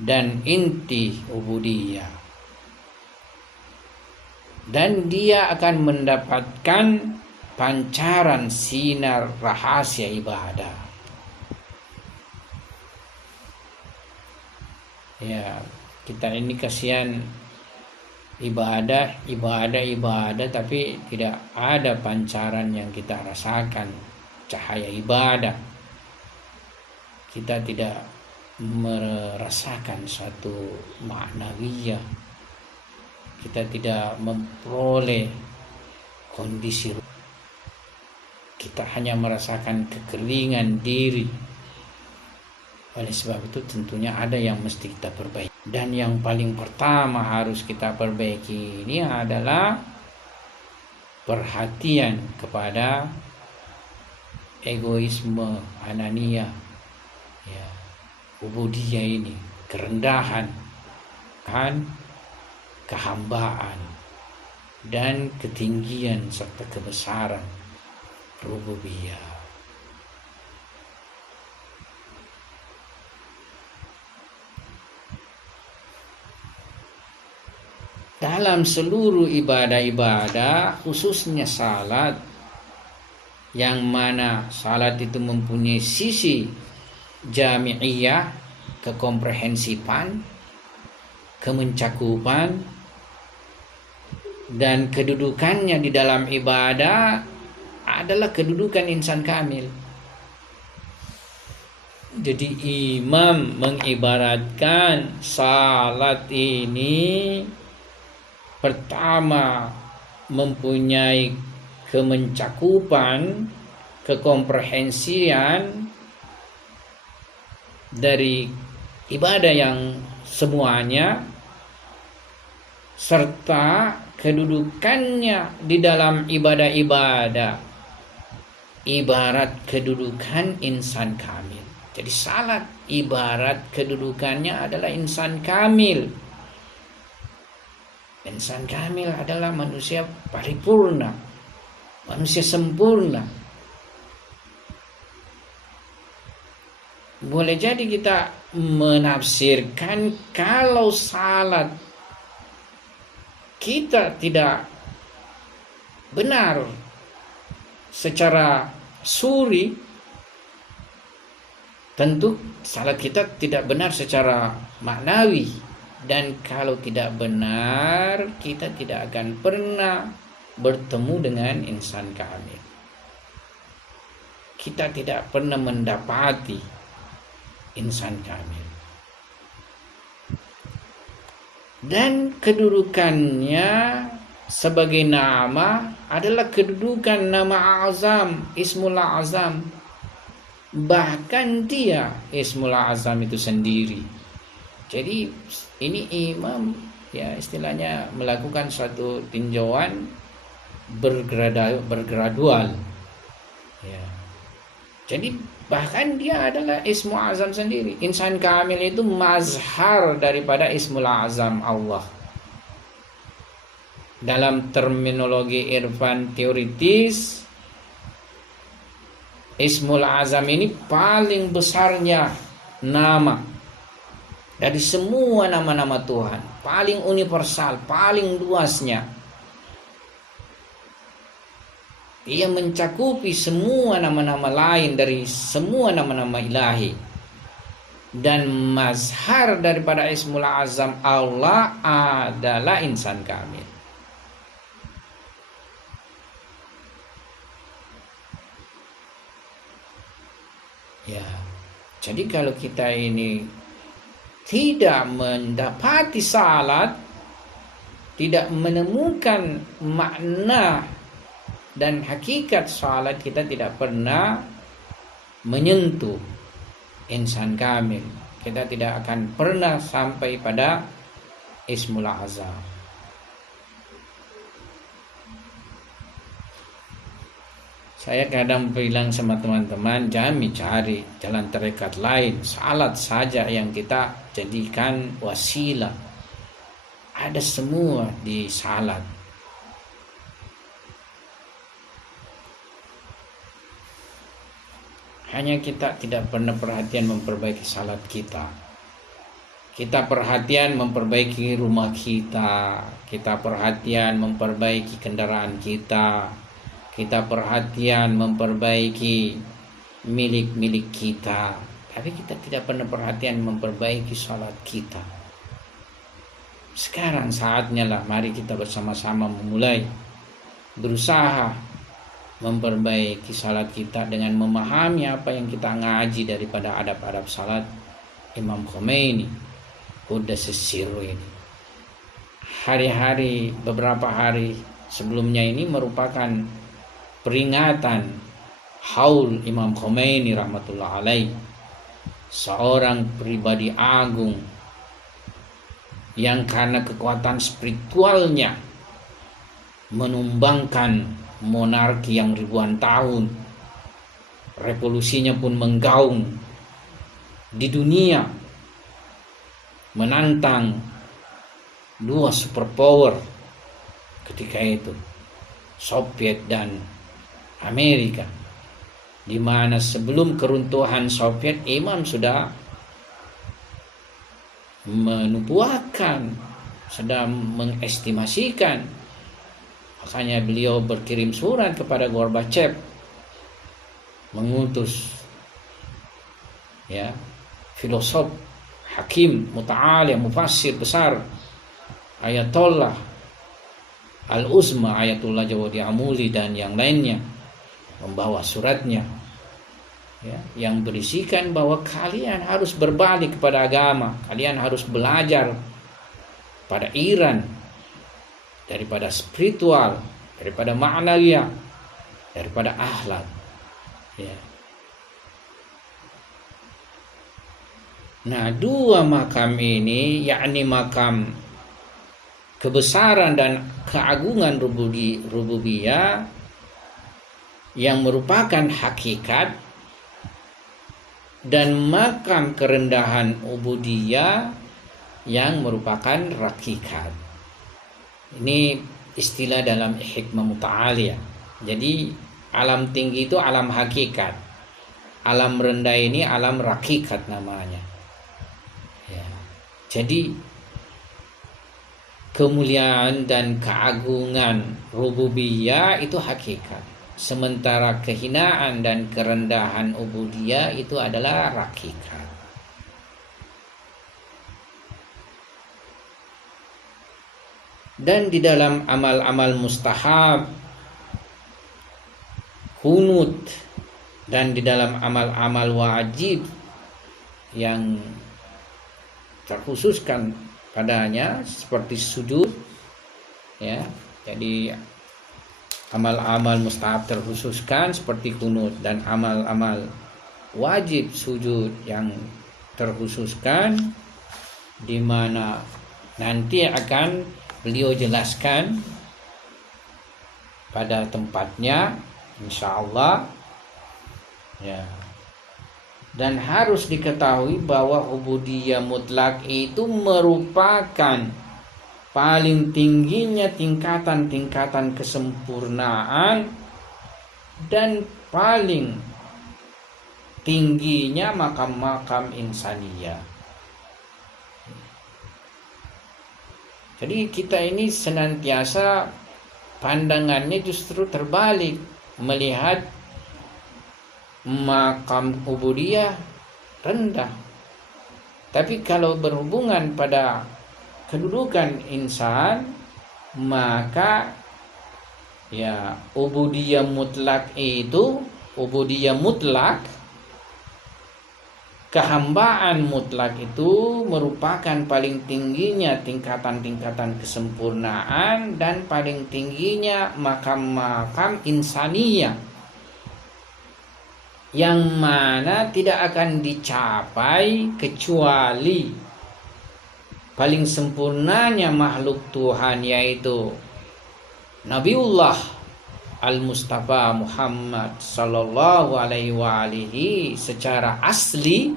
dan inti ubudiyah, dan dia akan mendapatkan pancaran sinar rahasia ibadah. Ya, kita ini kasihan ibadah, tapi tidak ada pancaran yang kita rasakan, cahaya ibadah. Kita tidak merasakan suatu maknawiyah, kita tidak memperoleh kondisi. kita hanya merasakan kekeringan diri. Oleh sebab itu tentunya ada yang mesti kita perbaiki. Dan yang paling pertama harus kita perbaiki ini adalah perhatian kepada egoisme, anania, ya, ubudiyah ini, kerendahan, kan, kehambaan, dan ketinggian serta kebesaran rububiyah. Dalam seluruh ibadah-ibadah, khususnya salat, yang mana salat itu mempunyai sisi jami'iyah, kekomprehensifan, kemencakupan, dan kedudukannya di dalam ibadah adalah kedudukan insan kamil. Jadi imam mengibaratkan salat ini pertama mempunyai kemencakupan, kekomprehensian dari ibadah yang semuanya, serta kedudukannya di dalam ibadah-ibadah ibarat kedudukan insan kamil. Jadi salat ibarat kedudukannya adalah insan kamil. Insan kamil adalah manusia paripurna, manusia sempurna. Boleh jadi kita menafsirkan kalau salat kita tidak benar secara suri, tentu salat kita tidak benar secara maknawi. Dan kalau tidak benar, kita tidak akan pernah bertemu dengan insan kamil. Kita tidak pernah mendapati insan kamil. Dan kedudukannya sebagai nama adalah kedudukan nama azam, ismul azam. Bahkan dia ismul azam itu sendiri. Jadi ini imam ya istilahnya melakukan suatu tinjauan bergradual. Ya. Jadi bahkan dia adalah ismu azam sendiri. Insan kamil itu mazhar daripada ismul azam Allah. Dalam terminologi irfan teoritis, ismul azam ini paling besarnya nama dari semua nama-nama Tuhan, paling universal, paling luasnya. Ia mencakupi semua nama-nama lain dari semua nama-nama ilahi. Dan mazhar daripada ismul azam Allah adalah insan kamil. Ya, jadi kalau kita ini tidak mendapati salat, tidak menemukan makna dan hakikat salat, kita tidak pernah menyentuh insan kamil. Kita tidak akan pernah sampai pada ismul azam. Saya kadang bilang sama teman-teman, jangan cari jalan tarekat lain, salat saja yang kita jadikan wasilah. Ada semua di salat. Hanya kita tidak pernah perhatian memperbaiki salat kita. Kita perhatian memperbaiki rumah kita. Kita perhatian memperbaiki kendaraan kita. Kita perhatian memperbaiki milik-milik kita. Tapi kita tidak pernah perhatian memperbaiki salat kita. Sekarang saatnya lah, mari kita bersama-sama memulai berusaha memperbaiki salat kita dengan memahami apa yang kita ngaji daripada adab-adab salat Imam Khomeini Quddasis Sirru ini. Hari-hari, beberapa hari sebelumnya ini merupakan peringatan haul Imam Khomeini rahmatullah alaih, seorang pribadi agung yang karena kekuatan spiritualnya menumbangkan monarki yang ribuan tahun. Revolusinya pun menggaung di dunia, menantang dua superpower ketika itu, Soviet dan Amerika, di mana sebelum keruntuhan Soviet Imam sudah menubuatkan, sedang mengestimasikan. Makanya beliau berkirim surat kepada Gorbachev, mengutus filosof, hakim, muta'alim, mufassir besar, Ayatollah Al-Uzma, Ayatullah Jawadi Amuli dan yang lainnya, membawa suratnya yang berisikan bahwa kalian harus berbalik kepada agama, kalian harus belajar pada Iran daripada spiritual, daripada ma'nawiyah, daripada akhlak. Nah, dua makam ini, yakni makam kebesaran dan keagungan rububiyah yang merupakan hakikat, dan makam kerendahan ubudiyah yang merupakan rakikat. Ini istilah dalam hikmah muta'aliyah. Jadi alam tinggi itu alam hakikat, alam rendah ini alam rakikat namanya. Jadi kemuliaan dan keagungan rububiyah itu hakikat, sementara kehinaan dan kerendahan ubudiyah itu adalah rakikat. Dan di dalam amal-amal mustahab, kunut, dan di dalam amal-amal wajib yang terkhususkan padanya seperti sujud, jadi amal-amal mustahab terkhususkan seperti kunut, dan amal-amal wajib sujud yang terkhususkan, di mana nanti akan beliau jelaskan pada tempatnya insyaallah. Dan harus diketahui bahwa ubudiyah mutlak itu merupakan paling tingginya tingkatan-tingkatan kesempurnaan dan paling tingginya makam-makam insaniyah. Jadi kita ini senantiasa pandangannya justru terbalik, melihat makam ubudiyah rendah. Tapi kalau berhubungan pada kedudukan insan, maka ubudiyah mutlak itu, ubudiyah mutlak, kehambaan mutlak itu merupakan paling tingginya tingkatan-tingkatan kesempurnaan dan paling tingginya makam-makam insaniyah, yang mana tidak akan dicapai kecuali paling sempurnanya makhluk Tuhan, yaitu Nabiullah Al-Mustafa Muhammad sallallahu alaihi wa alihi secara asli,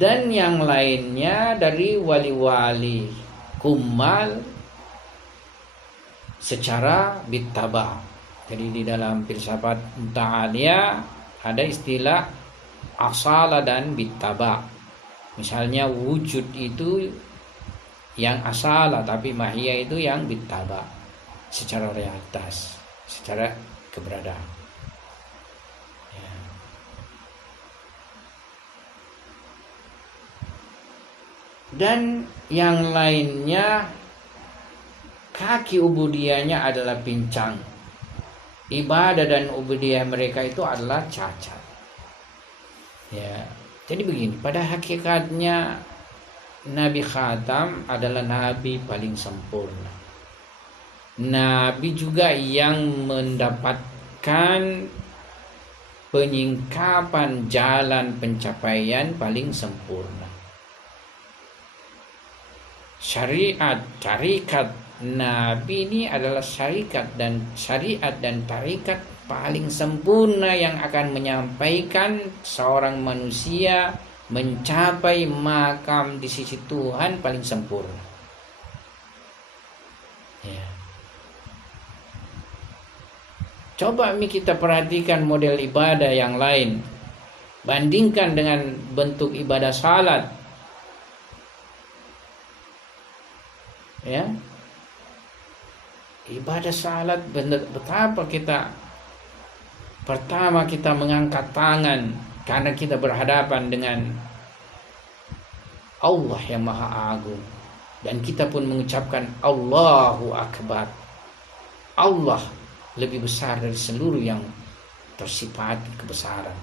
dan yang lainnya dari wali-wali kumal secara bittaba. Jadi di dalam filsafat muta'aliyah ada istilah asala dan bittaba. Misalnya wujud itu yang asala, tapi mahiyah itu yang bittaba, secara realitas, secara keberadaan. Dan yang lainnya, kaki ubudiyahnya adalah pincang. Ibadah dan ubudiyah mereka itu adalah cacat. Jadi begini, pada hakikatnya Nabi Khatam adalah Nabi paling sempurna. Nabi juga yang mendapat merupakan penyingkapan jalan pencapaian paling sempurna. Tarikat Nabi ini adalah syariat dan tarikat paling sempurna yang akan menyampaikan seorang manusia mencapai makam di sisi Tuhan paling sempurna. Ya. Coba kita perhatikan model ibadah yang lain, bandingkan dengan bentuk ibadah salat. Ya, ibadah salat betapa pertama kita mengangkat tangan karena kita berhadapan dengan Allah yang Maha Agung, dan kita pun mengucapkan Allahu Akbar. Allah lebih besar dari seluruh yang tersifati kebesaran.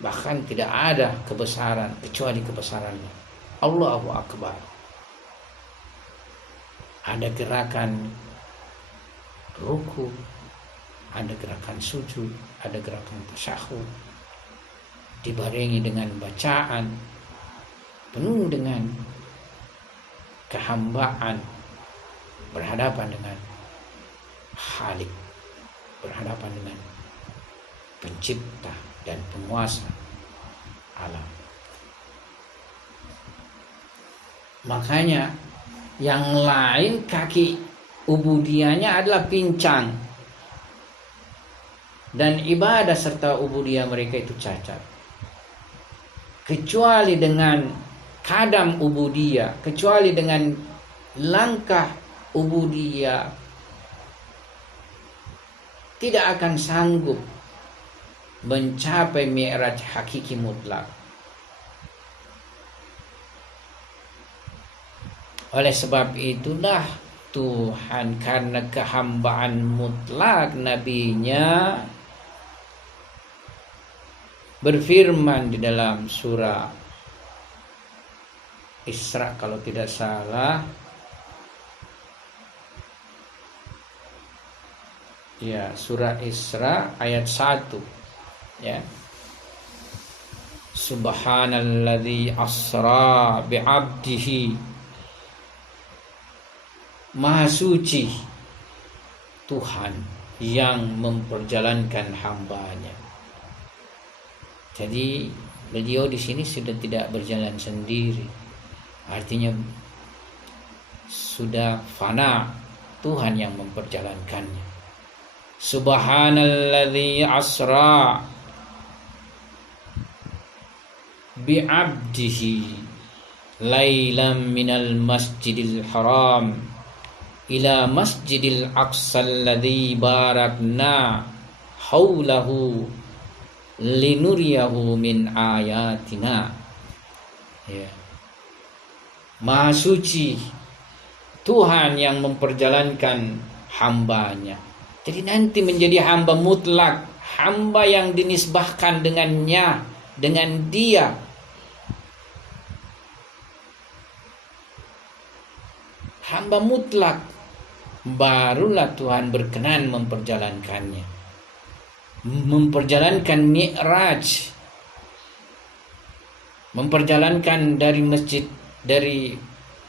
Bahkan tidak ada kebesaran kecuali kebesarannya. Allahu Akbar. Ada gerakan ruku, ada gerakan sujud, ada gerakan tasyahud, dibarengi dengan bacaan penuh dengan kehambaan, berhadapan dengan Khalik, berhadapan dengan pencipta dan penguasa alam. Makanya yang lain kaki ubudiyahnya adalah pincang, dan ibadah serta ubudiyah mereka itu cacat. Kecuali dengan kadam ubudiyah, kecuali dengan langkah ubudiyah, tidak akan sanggup mencapai mi'raj hakiki mutlak. Oleh sebab itulah Tuhan karena kehambaan mutlak Nabi-Nya berfirman di dalam surah Isra kalau tidak salah, ya, surah Isra ayat 1, ya. Subhanalladzi asra bi'abdihi. Maha suci Tuhan yang memperjalankan hambanya. Jadi beliau di sini sudah tidak berjalan sendiri. Artinya sudah fana, Tuhan yang memperjalankannya. Subhanalladzi asra bi'abdihi lailam minal masjidil haram ila masjidil aqsa alladzi barakna haulahu linuriyahu min ayatina. Ya. Maha suci Tuhan yang memperjalankan hambanya. Jadi nanti menjadi hamba mutlak, hamba yang dinisbahkan dengannya, dengan dia. Hamba mutlak, barulah Tuhan berkenan memperjalankannya, memperjalankan mi'raj, memperjalankan dari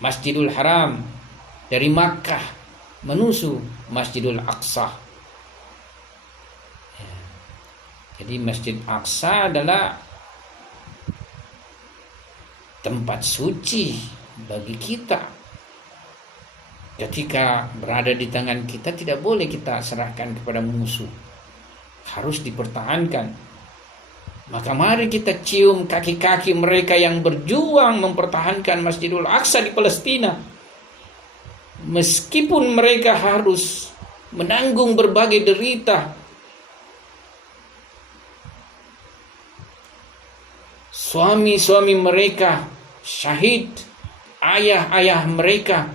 Masjidul Haram, dari Makkah menuju Masjidul Aqsa. Jadi Masjid Aqsa adalah tempat suci bagi kita. Ketika berada di tangan kita, tidak boleh kita serahkan kepada musuh, harus dipertahankan. Maka mari kita cium kaki-kaki mereka yang berjuang mempertahankan Masjidul Aqsa di Palestina. Meskipun mereka harus menanggung berbagai derita, suami-suami mereka syahid, ayah-ayah mereka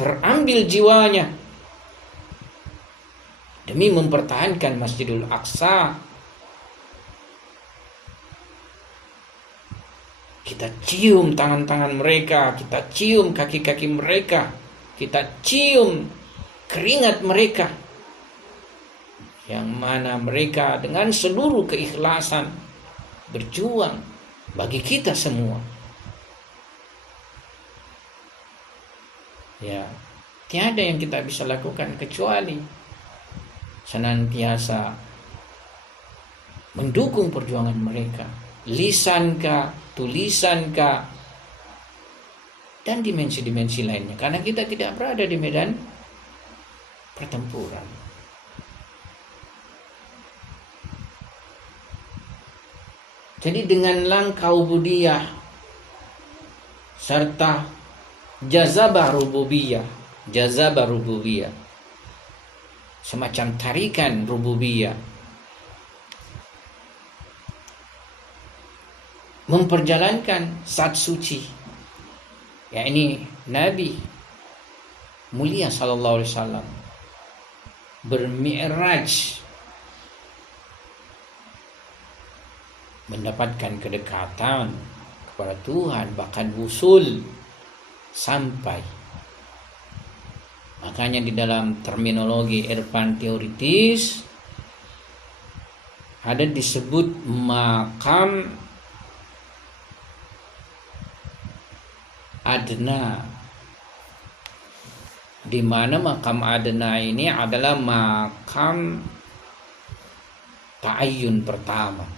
terambil jiwanya demi mempertahankan Masjidul Aqsa. Kita cium tangan-tangan mereka, kita cium kaki-kaki mereka, kita cium keringat mereka. yang mana mereka dengan seluruh keikhlasan berjuang bagi kita semua. Ya, tiada yang kita bisa lakukan kecuali senantiasa mendukung perjuangan mereka, lisankah, tulisankah, dan dimensi-dimensi lainnya, karena kita tidak berada di medan pertempuran. Jadi dengan langkah ubudiyah serta jazabah rububiyah, semacam tarikan rububiyah, memperjalankan zat suci, yakni Nabi mulia sallallahu alaihi wasallam bermi'raj, mendapatkan kedekatan kepada Tuhan, bahkan wusul sampai. Makanya di dalam terminologi irfan teoritis ada disebut makam adna, di mana makam adna ini adalah makam ta'ayyun pertama,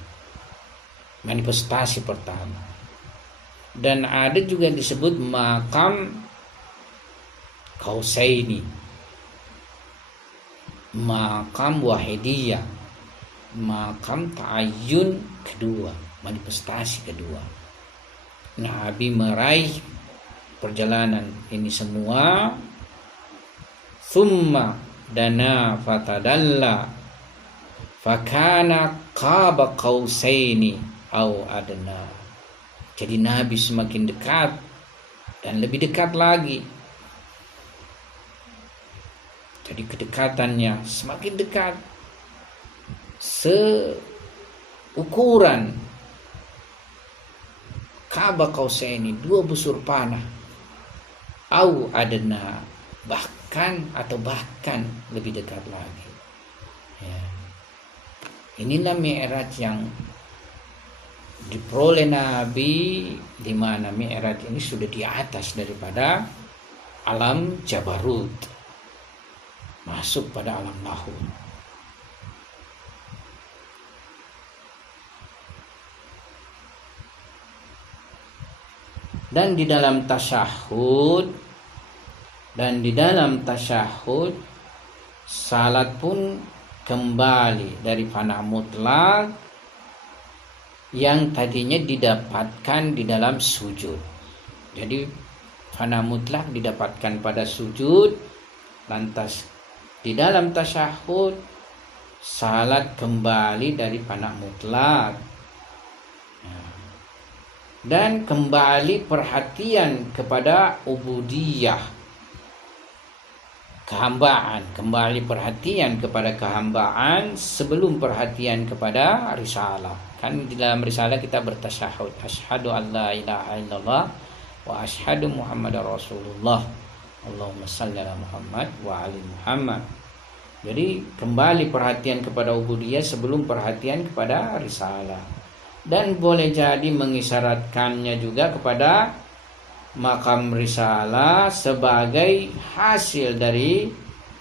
manifestasi pertama. Dan ada juga disebut makam kausaini, makam wahidiyah, makam ta'ayyun kedua, manifestasi kedua. Nabi meraih perjalanan ini semua, thumma dana fatadalla fakana qaba qausaini au adna. Jadi Nabi semakin dekat dan lebih dekat lagi. Jadi kedekatannya semakin dekat, seukuran qaba qausaini, 2 busur panah, au adna, bahkan lebih dekat lagi. Ya. Inilah mi'raj yang diperoleh Nabi, di mana mi'raj ini sudah di atas daripada alam jabarut, masuk pada alam lahul. Dan di dalam tasyahud salat pun kembali dari fana mutlak yang tadinya didapatkan di dalam sujud. Jadi fana mutlak didapatkan pada sujud, lantas di dalam tasyahud salat kembali dari fana mutlak. Dan kembali perhatian kepada ubudiyah, kehambaan, kembali perhatian kepada kehambaan sebelum perhatian kepada risalah. Kan di dalam risalah kita bertasyahud, asyhadu an la ilaha illallah wa asyhadu muhammadar rasulullah, Allahumma shalli ala Muhammad wa ali Muhammad. Jadi kembali perhatian kepada ubudiyah sebelum perhatian kepada risalah. Dan boleh jadi mengisyaratkannya juga kepada makam risalah sebagai hasil dari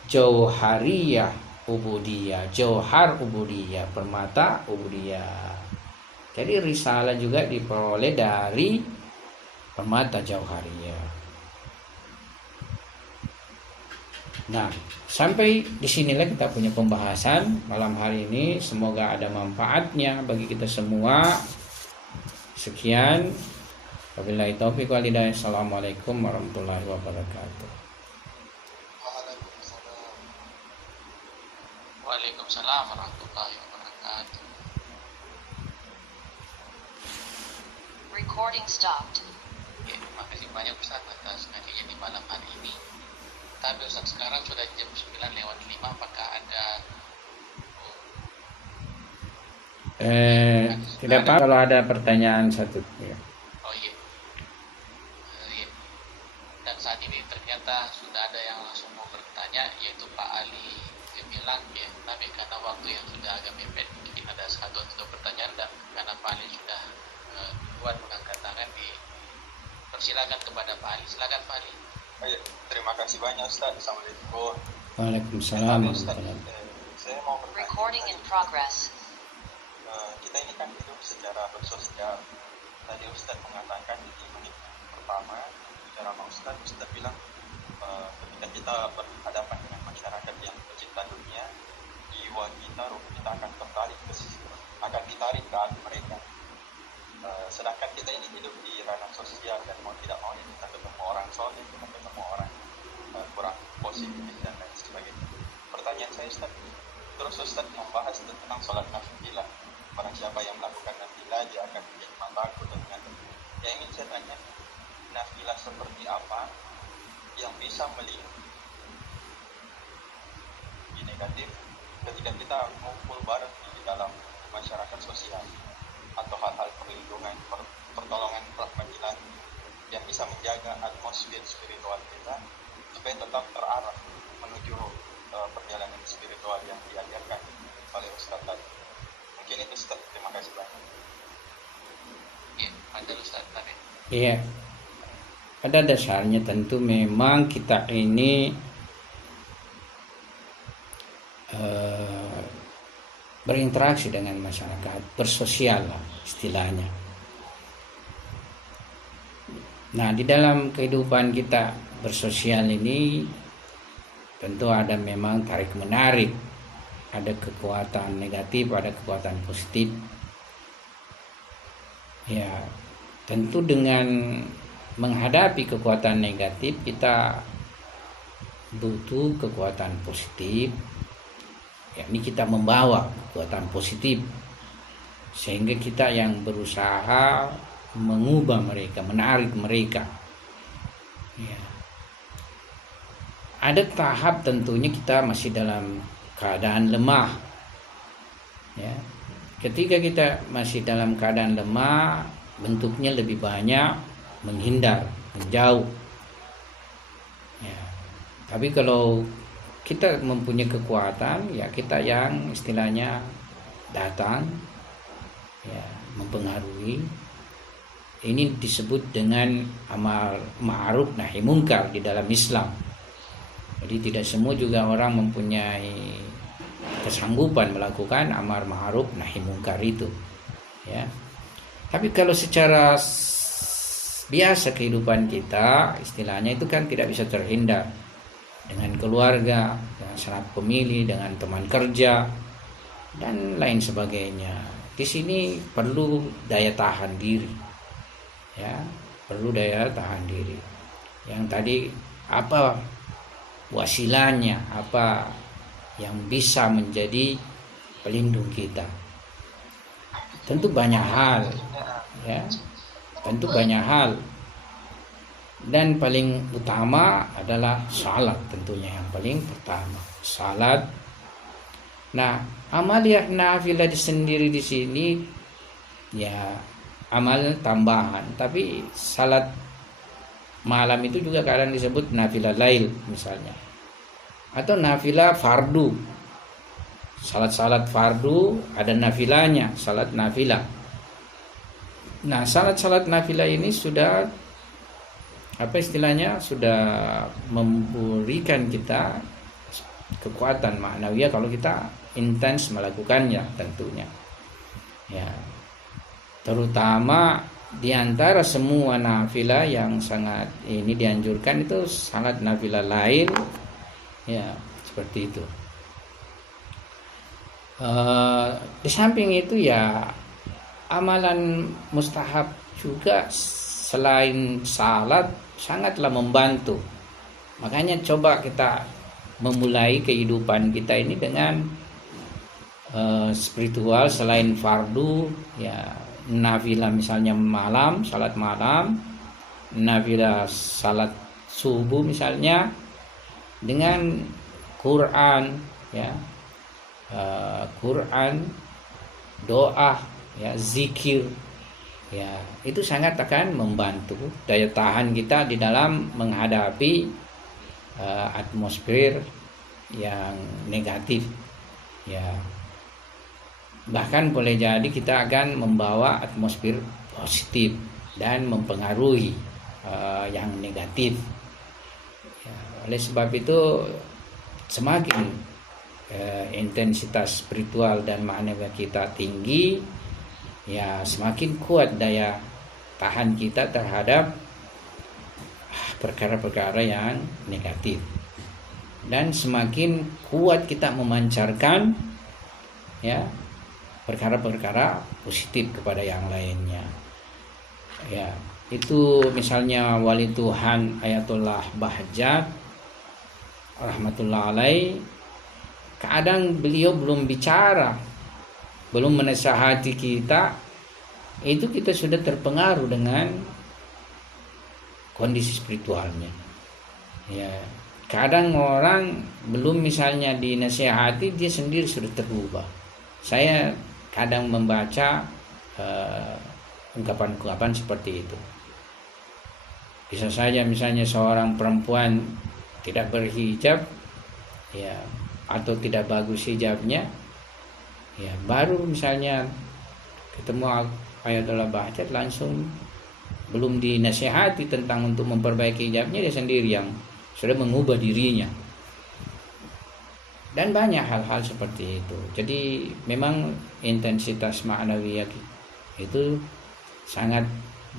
jauhariyah ubudiyah, jauhar ubudiyah, permata ubudiyah. Jadi risalah juga diperoleh dari permata jauhariyah. Nah, sampai disinilah kita punya pembahasan malam hari ini. Semoga ada manfaatnya bagi kita semua. Sekian. Wabillahi taufiq wal hidayah. Assalamualaikum warahmatullahi wabarakatuh. Waalaikumsalam warahmatullahi wabarakatuh. Recording stopped. Ya, terima kasih banyak Ustaz atas ngajinya di malam hari ini. Tapi Ustaz sekarang sudah jam 9:05, apakah ada tidak apa kalau ada pertanyaan satu ya. Oh iya. Iya. Dan saat ini ternyata sudah ada yang langsung mau bertanya, yaitu Pak Ali bilang ya, tapi karena waktu yang sudah agak mepet, mungkin ada 1 atau 2 pertanyaan, dan karena Pak Ali sudah kuat mengangkat tangan, dipersilakan kepada Pak Ali. Silakan Pak Ali. Terima kasih banyak Ustaz. Assalamualaikum. Waalaikumsalam. Ustaz, saya mau bertanya. Recording in progress. Kita ini kan hidup secara bersosial. Tadi Ustaz mengatakan di menit pertama bicara sama Ustaz bilang ketika kita berhadapan dengan masyarakat yang pecinta dunia, jiwa kita, ruh kita akan tertarik akan ditarik ke hati mereka. Sedangkan kita ini hidup di ranah sosial dan mau tidak mau kita ketemu orang soleh, kita ketemu orang kurang positif dan lain sebagainya. Pertanyaan saya Ustaz, terus Ustaz membahas tentang sholat nafilah. Barang siapa yang melakukan nafilah dia akan menjadi mataku dan yang ingin saya tanya, nafilah seperti apa yang bisa melindungi negatif ketika kita mengumpul bareng di dalam masyarakat sosial, atau hal-hal perlindungan, pertolongan, rahmatilah yang bisa menjaga atmosfer spiritual kita supaya tetap terarah menuju perjalanan spiritual yang diajarkan oleh Ustaz tadi. Mungkin itu Ustaz, terima kasih banyak. Ya, ada Ustaz tadi. Iya. Pada dasarnya tentu memang kita ini berinteraksi dengan masyarakat, bersosial lah istilahnya. Nah, di dalam kehidupan kita bersosial ini tentu ada memang tarik menarik, ada kekuatan negatif, ada kekuatan positif. Ya, tentu dengan menghadapi kekuatan negatif kita butuh kekuatan positif. Yakni kita membawa kekuatan positif sehingga kita yang berusaha mengubah mereka, menarik mereka. Ya. Ada tahap tentunya kita masih dalam keadaan lemah. Ya. Ketika kita masih dalam keadaan lemah, bentuknya lebih banyak menghindar, menjauh. Ya. Tapi kalau kita mempunyai kekuatan, ya kita yang istilahnya datang, ya mempengaruhi. Ini disebut dengan amar ma'ruf nahi mungkar di dalam Islam. Jadi tidak semua juga orang mempunyai kesanggupan melakukan amar ma'ruf nahi mungkar itu. Ya. Tapi kalau secara biasa kehidupan kita, istilahnya itu kan tidak bisa terhindar. Dengan keluarga, dengan sanak pemilih, dengan teman kerja, dan lain sebagainya. Di sini perlu daya tahan diri, ya, perlu daya tahan diri. Yang tadi apa wasilanya, apa yang bisa menjadi pelindung kita? Tentu banyak hal, ya, tentu banyak hal. Dan paling utama adalah salat, tentunya yang paling pertama salat. Nah, amaliyah nafilah sendiri di sini ya amal tambahan, tapi salat malam itu juga kadang disebut nafilah lail misalnya, atau nafilah fardu. Salat-salat fardu ada nafilahnya, salat nafilah. Nah, salat-salat nafilah ini sudah apa istilahnya, sudah memberikan kita kekuatan maknawiyah kalau kita intens melakukannya tentunya. Ya. Terutama di antara semua nafilah yang sangat ini dianjurkan itu salat nafilah lain. Ya, seperti itu. Di samping itu ya amalan mustahab juga selain salat sangatlah membantu. Makanya coba kita memulai kehidupan kita ini dengan spiritual selain fardu, ya nafilah misalnya malam, salat malam, nafilah salat subuh misalnya, dengan Quran, ya Quran, doa, ya zikir. Ya, itu sangat akan membantu daya tahan kita di dalam menghadapi atmosfer yang negatif. Ya, bahkan boleh jadi kita akan membawa atmosfer positif dan mempengaruhi yang negatif. Ya, oleh sebab itu semakin intensitas spiritual dan maknawi kita tinggi, ya semakin kuat daya tahan kita terhadap perkara-perkara yang negatif, dan semakin kuat kita memancarkan ya perkara-perkara positif kepada yang lainnya. Ya, itu misalnya wali Tuhan Ayatullah Bahjat rahmatullah alaih, kadang beliau belum bicara, belum menasihati kita, itu kita sudah terpengaruh dengan kondisi spiritualnya. Ya, kadang orang belum misalnya dinasihati, dia sendiri sudah terubah. Saya kadang membaca ungkapan-ungkapan seperti itu. Bisa saja misalnya seorang perempuan tidak berhijab, ya, atau tidak bagus hijabnya, ya baru misalnya ketemu Ayatullah Bahjat langsung belum dinasihati tentang untuk memperbaiki hijabnya, dia sendiri yang sudah mengubah dirinya. Dan banyak hal-hal seperti itu. Jadi memang intensitas ma'nawiyah itu sangat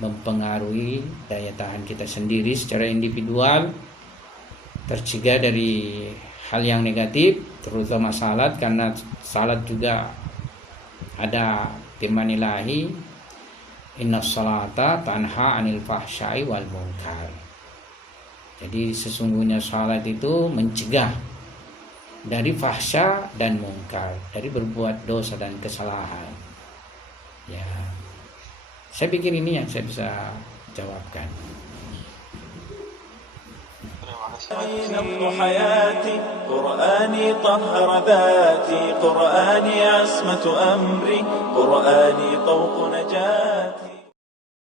mempengaruhi daya tahan kita sendiri secara individual, tercegah dari hal yang negatif, terutama salat, karena salat juga ada firman ilahi, innas salata tanha anil fahsyai wal munkar. Jadi sesungguhnya salat itu mencegah dari fahsya dan mungkar, dari berbuat dosa dan kesalahan. Ya, saya pikir ini yang saya bisa jawabkan. نبض حياتي قرآني طهر ذاتي قرآني عصمة أمري قرآني طوق نجاتي